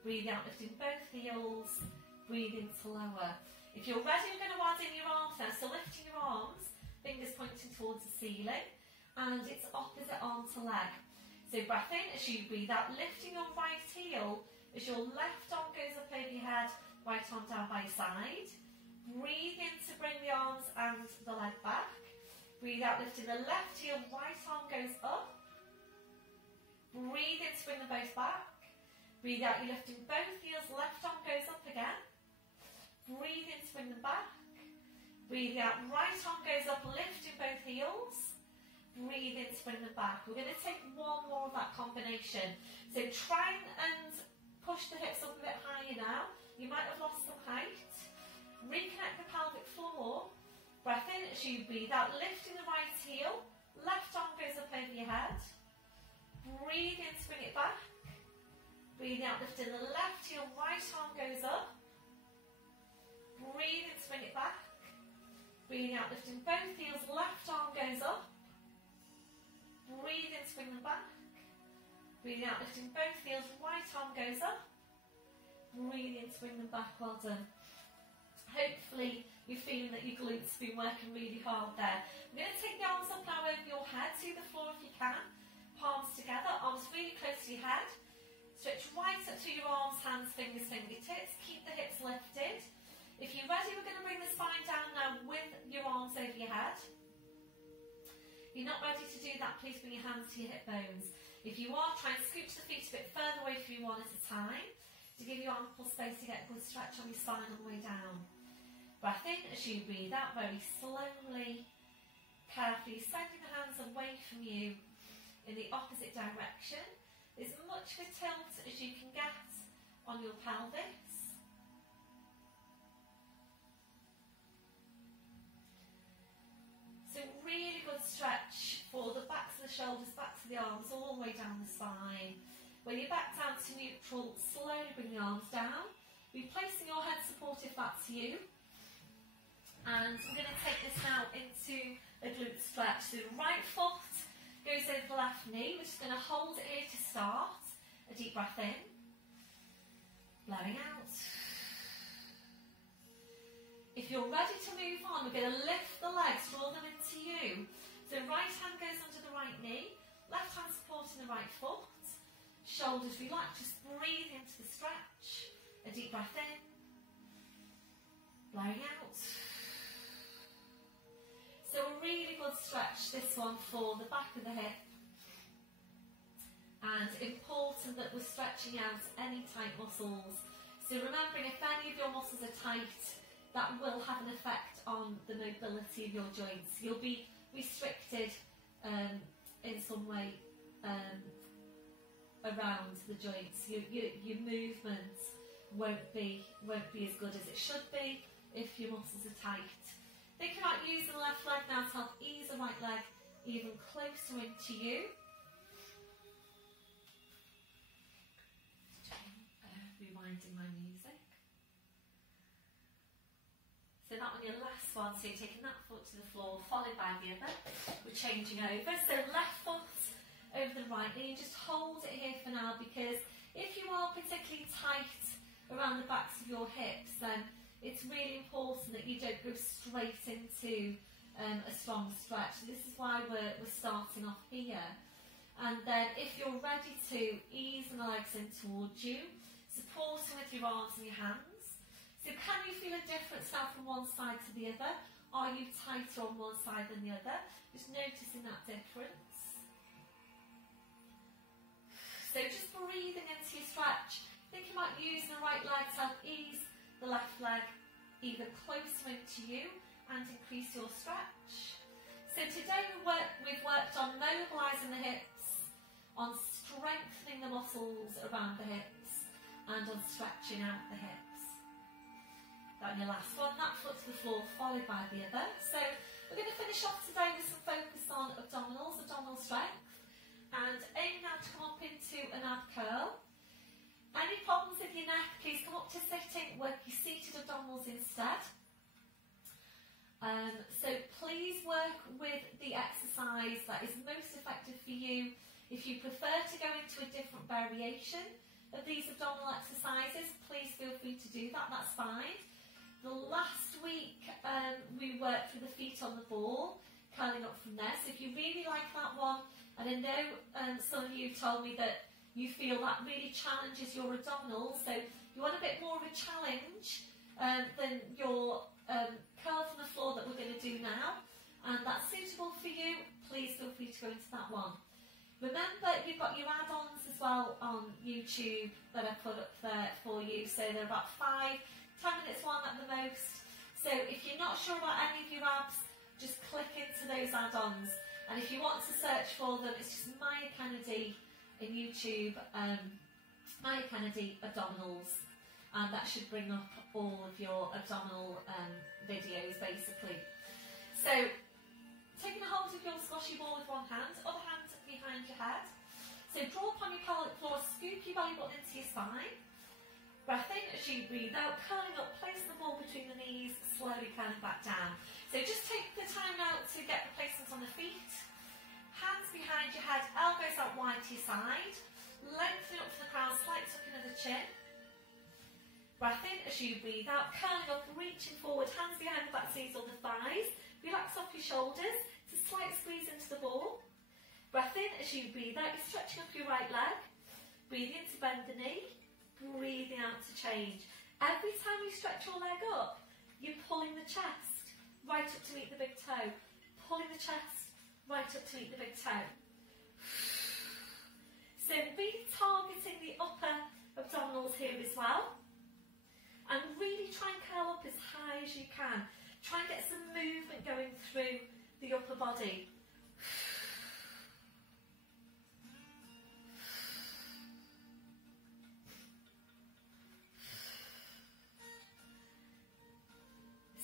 Breathe out, lifting both heels. Breathe into lower. If you're ready, we're going to add in your arms now. So lifting your arms, fingers pointing towards the ceiling, and it's opposite arm to leg. So breath in as you breathe out, lifting your right heel as your left arm goes up over your head, right arm down by your side. Breathe in to bring the arms and the leg back. Breathe out, lifting the left heel, right arm goes up. Breathe in to bring them both back. Breathe out, you're lifting both heels, left arm goes up again. Breathe in to bring them back. Breathe out, right arm goes up, lifting both heels. Breathe in to bring them back. We're going to take one more of that combination. So try and push the hips up a bit higher now. You might have lost some height. Reconnect the pelvic floor. Breath in as you breathe out, lifting the right heel. Left arm goes up over your head. Breathe in to bring it back. Breathe out, lifting the left heel, right arm goes up. Breathe in to bring it back. Breathing out, lifting both heels, left arm goes up. Breathe in to bring them back. Breathing out, lifting both heels, right arm goes up. Breathe in to bring them back, well done. Hopefully you're feeling that your glutes have been working really hard there. I'm going to take the arms up now over your head, to the floor if you can. Palms together, arms really close to your head. Stretch right up through your arms, hands, fingers, fingertips. Keep the hips lifted. If you're ready, we're going to bring the spine down now with your arms over your head. If you're not ready to do that, please bring your hands to your hip bones. If you are, try and scooch the feet a bit further away from you one at a time to give you ample space to get a good stretch on your spine all the way down. Breath in as you breathe out very slowly, carefully, sending the hands away from you in the opposite direction. As much of a tilt as you can get on your pelvis. So really good stretch for the backs of the shoulders, backs of the arms, all the way down the spine. When you're back down to neutral, slowly bring the arms down. Replacing your head support if that's you. And we're going to take this now into a glute stretch. So the right foot goes over the left knee. We're just going to hold it here to start. A deep breath in. Blowing out. If you're ready to move on, we're going to lift the legs, draw them into you. So right hand goes under the right knee. Left hand supporting the right foot. Shoulders relax. Just breathe into the stretch. A deep breath in. Blowing out. So a really good stretch, this one, for the back of the hip. And important that we're stretching out any tight muscles. So remembering, if any of your muscles are tight, that will have an effect on the mobility of your joints. You'll be restricted in some way around the joints. Your movement won't be as good as it should be if your muscles are tight. Think about using the left leg now to help ease the right leg even closer into you. Rewinding my music. So that one, your last one, so you're taking that foot to the floor, followed by the other. We're changing over. So left foot over the right knee, just hold it here for now, because if you are particularly tight around the backs of your hips, then it's really important that you don't go straight into a strong stretch. So this is why we're starting off here. And then if you're ready to ease the legs in towards you, supporting with your arms and your hands. So can you feel a difference now from one side to the other? Are you tighter on one side than the other? Just noticing that difference. So just breathing into your stretch. Thinking about using the right leg to help ease the left leg even closer into you and increase your stretch. So today we've worked on mobilising the hips, on strengthening the muscles around the hips, and on stretching out the hips. That on your last one, that foot to the floor, followed by the other. So we're going to finish off today with some focus on abdominals, abdominal strength, and aim now to come up into an ab curl. Any problems if abdominals instead. So please work with the exercise that is most effective for you. If you prefer to go into a different variation of these abdominal exercises, please feel free to do that, that's fine. The last week we worked with the feet on the ball, curling up from there. So if you really like that one, and I know some of you told me that you feel that really challenges your abdominals, so you want a bit more of a challenge than your curl from the floor that we're going to do now, and that's suitable for you, please feel free to go into that one. Remember, you've got your add-ons as well on YouTube that I put up there for you, so they're about 5-10 minutes long at the most. So if you're not sure about any of your abs, just click into those add-ons, and if you want to search for them, it's just Mair Kennedy in YouTube, Mair Kennedy abdominals, and that should bring up all of your abdominal videos basically. So taking a hold of your squashy ball with one hand, other hand behind your head. So draw upon your pelvic floor, scoop your belly button into your spine. Breath in as you breathe out, curling up, place the ball between the knees, slowly curling back down. So just take the time now to get the placement on the feet. Hands behind your head, elbows out wide to your side. Lengthening up from the crown, slight tucking of the chin. Breath in as you breathe out, curling up, reaching forward, hands behind the back knees or the thighs. Relax off your shoulders, it's a slight squeeze into the ball. Breath in as you breathe out, you're stretching up your right leg. Breathing in to bend the knee, breathing out to change. Every time you stretch your leg up, you're pulling the chest right up to meet the big toe. Pulling the chest right up to meet the big toe. So really targeting the upper abdominals here as well. And really try and curl up as high as you can. Try and get some movement going through the upper body.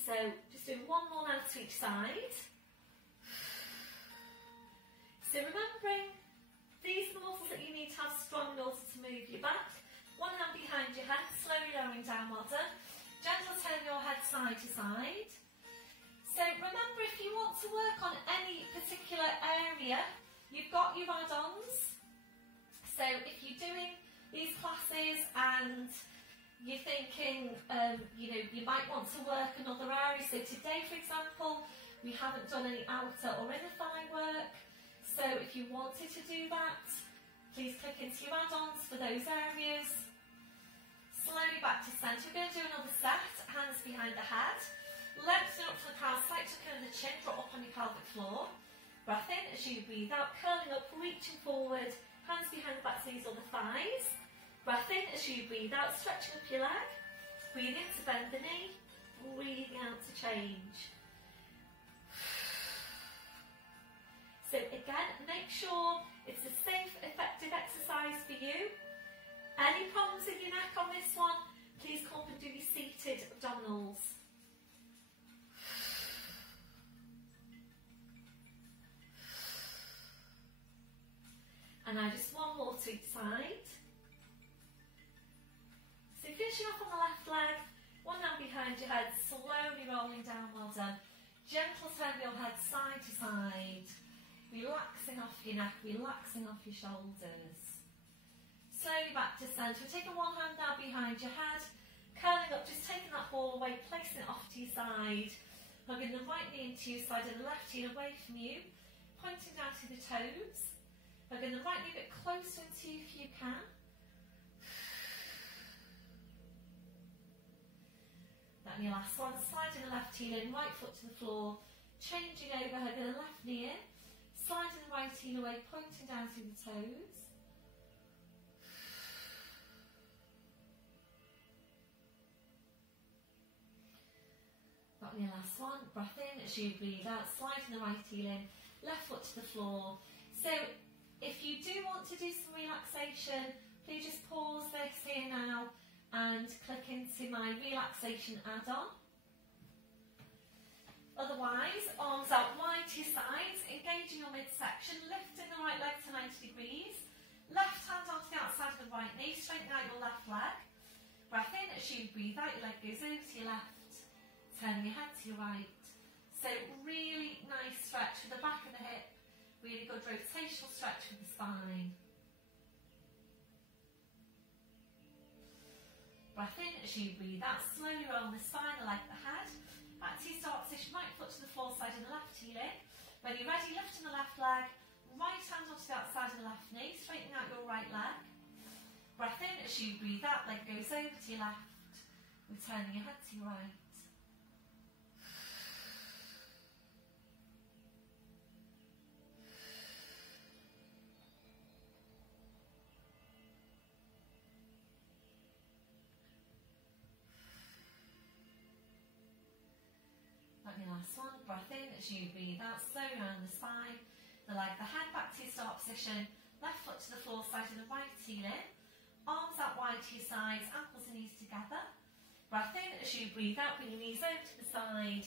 So just doing one more now to each side. So remembering, these are the muscles that you need to have strong in order to move your back. One hand behind your head, slowly lowering down, well done. Gentle turn your head side to side. So remember, if you want to work on any particular area, you've got your add-ons. So if you're doing these classes and you're thinking, you might want to work another area. So today, for example, we haven't done any outer or inner thigh work. So if you wanted to do that, please click into your add-ons for those areas. Slowly back to centre. We're going to do another set, hands behind the head. Lengthen up from the crown, slight tucking of the chin, drop up on your pelvic floor. Breath in as you breathe out, curling up, reaching forward, hands behind the back knees or the thighs. Breath in as you breathe out, stretching up your leg. Breathe in to bend the knee, breathing out to change. So again, make sure it's a safe, effective exercise for you. Any problems in your neck on this one, please come up and do your seated abdominals. And now just one more to each side. So finishing off on the left leg, one hand behind your head, slowly rolling down, well done. Gentle turn your head side to side, relaxing off your neck, relaxing off your shoulders. Slowly back to centre. We're taking one hand now behind your head, curling up, just taking that ball away, placing it off to your side, hugging the right knee into your side and the left heel away from you, pointing down to the toes. Hugging the right knee a bit closer into you if you can. That your last one, sliding the left heel in, right foot to the floor, changing over, hugging the left knee in, sliding the right heel away, pointing down to the toes. Got your last one, breath in as you breathe out, sliding the right heel in, left foot to the floor. So if you do want to do some relaxation, please just pause this here now and click into my relaxation add-on. Otherwise, arms out wide to your sides, engaging your midsection, lifting the right leg to 90 degrees, left hand onto the outside of the right knee, straighten out your left leg. Breath in as you breathe out, your leg goes over to your left, to your right. So really nice stretch with the back of the hip, really good rotational stretch with the spine. Breath in as you breathe out, slowly roll the spine, the leg, the head. Back to your start position, right foot to the floor side of the left heel in. When you're ready, lifting the left leg, right hand onto the outside of the left knee, straightening out your right leg. Breath in as you breathe out, leg goes over to your left, returning your head to your right. And your last one, breath in as you breathe out, slow around the spine, the leg, the head back to your start position, left foot to the floor side of the right heel in, arms out wide to your sides, ankles and knees together. Breath in as you breathe out, bring your knees over to the side,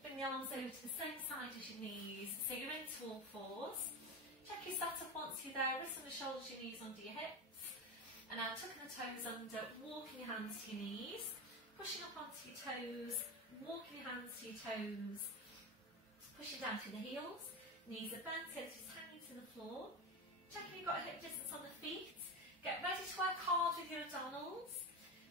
bring the arms over to the same side as your knees, so you're into all fours. Check your setup once you're there, wrists on the shoulders, your knees under your hips, and now tucking the toes under, walking your hands to your knees, pushing up onto your toes, walking your hands to your toes, pushing down to the heels, knees are bent, hips just hanging to the floor. Checking you've got a hip distance on the feet. Get ready to work hard with your abdominals.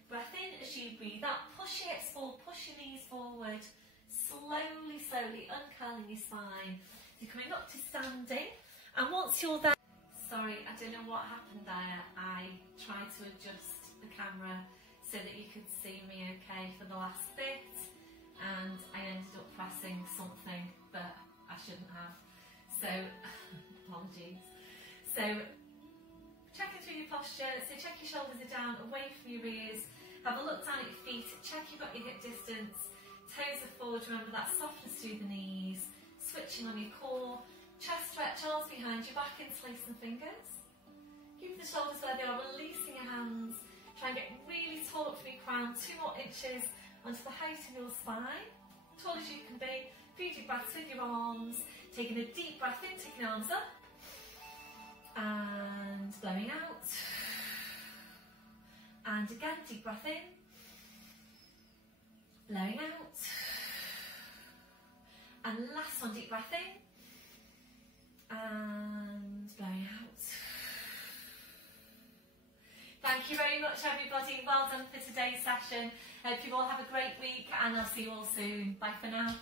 Breath in as you breathe out, push your hips forward, push your knees forward, slowly, slowly uncurling your spine. You're coming up to standing, and once you're there, sorry, I don't know what happened there. I tried to adjust the camera so that you could see me okay for the last bit, and I ended up pressing something that I shouldn't have, so apologies. So checking through your posture, so check your shoulders are down, away from your ears, have a look down at your feet, check you've got your hip distance, toes are forward, remember that softness through the knees, switching on your core, chest stretch, arms behind your back, interlace the fingers. Keep the shoulders where they are, releasing your hands, try and get really tall up from your crown, 2 more inches onto the height of your spine, tall as you can be. Few deep breaths with your arms, taking a deep breath in, taking the arms up, and blowing out, and again, deep breath in, blowing out, and last one, deep breath in, and blowing out. Thank you very much everybody, well done for today's session. Hope you all have a great week, and I'll see you all soon. Bye for now.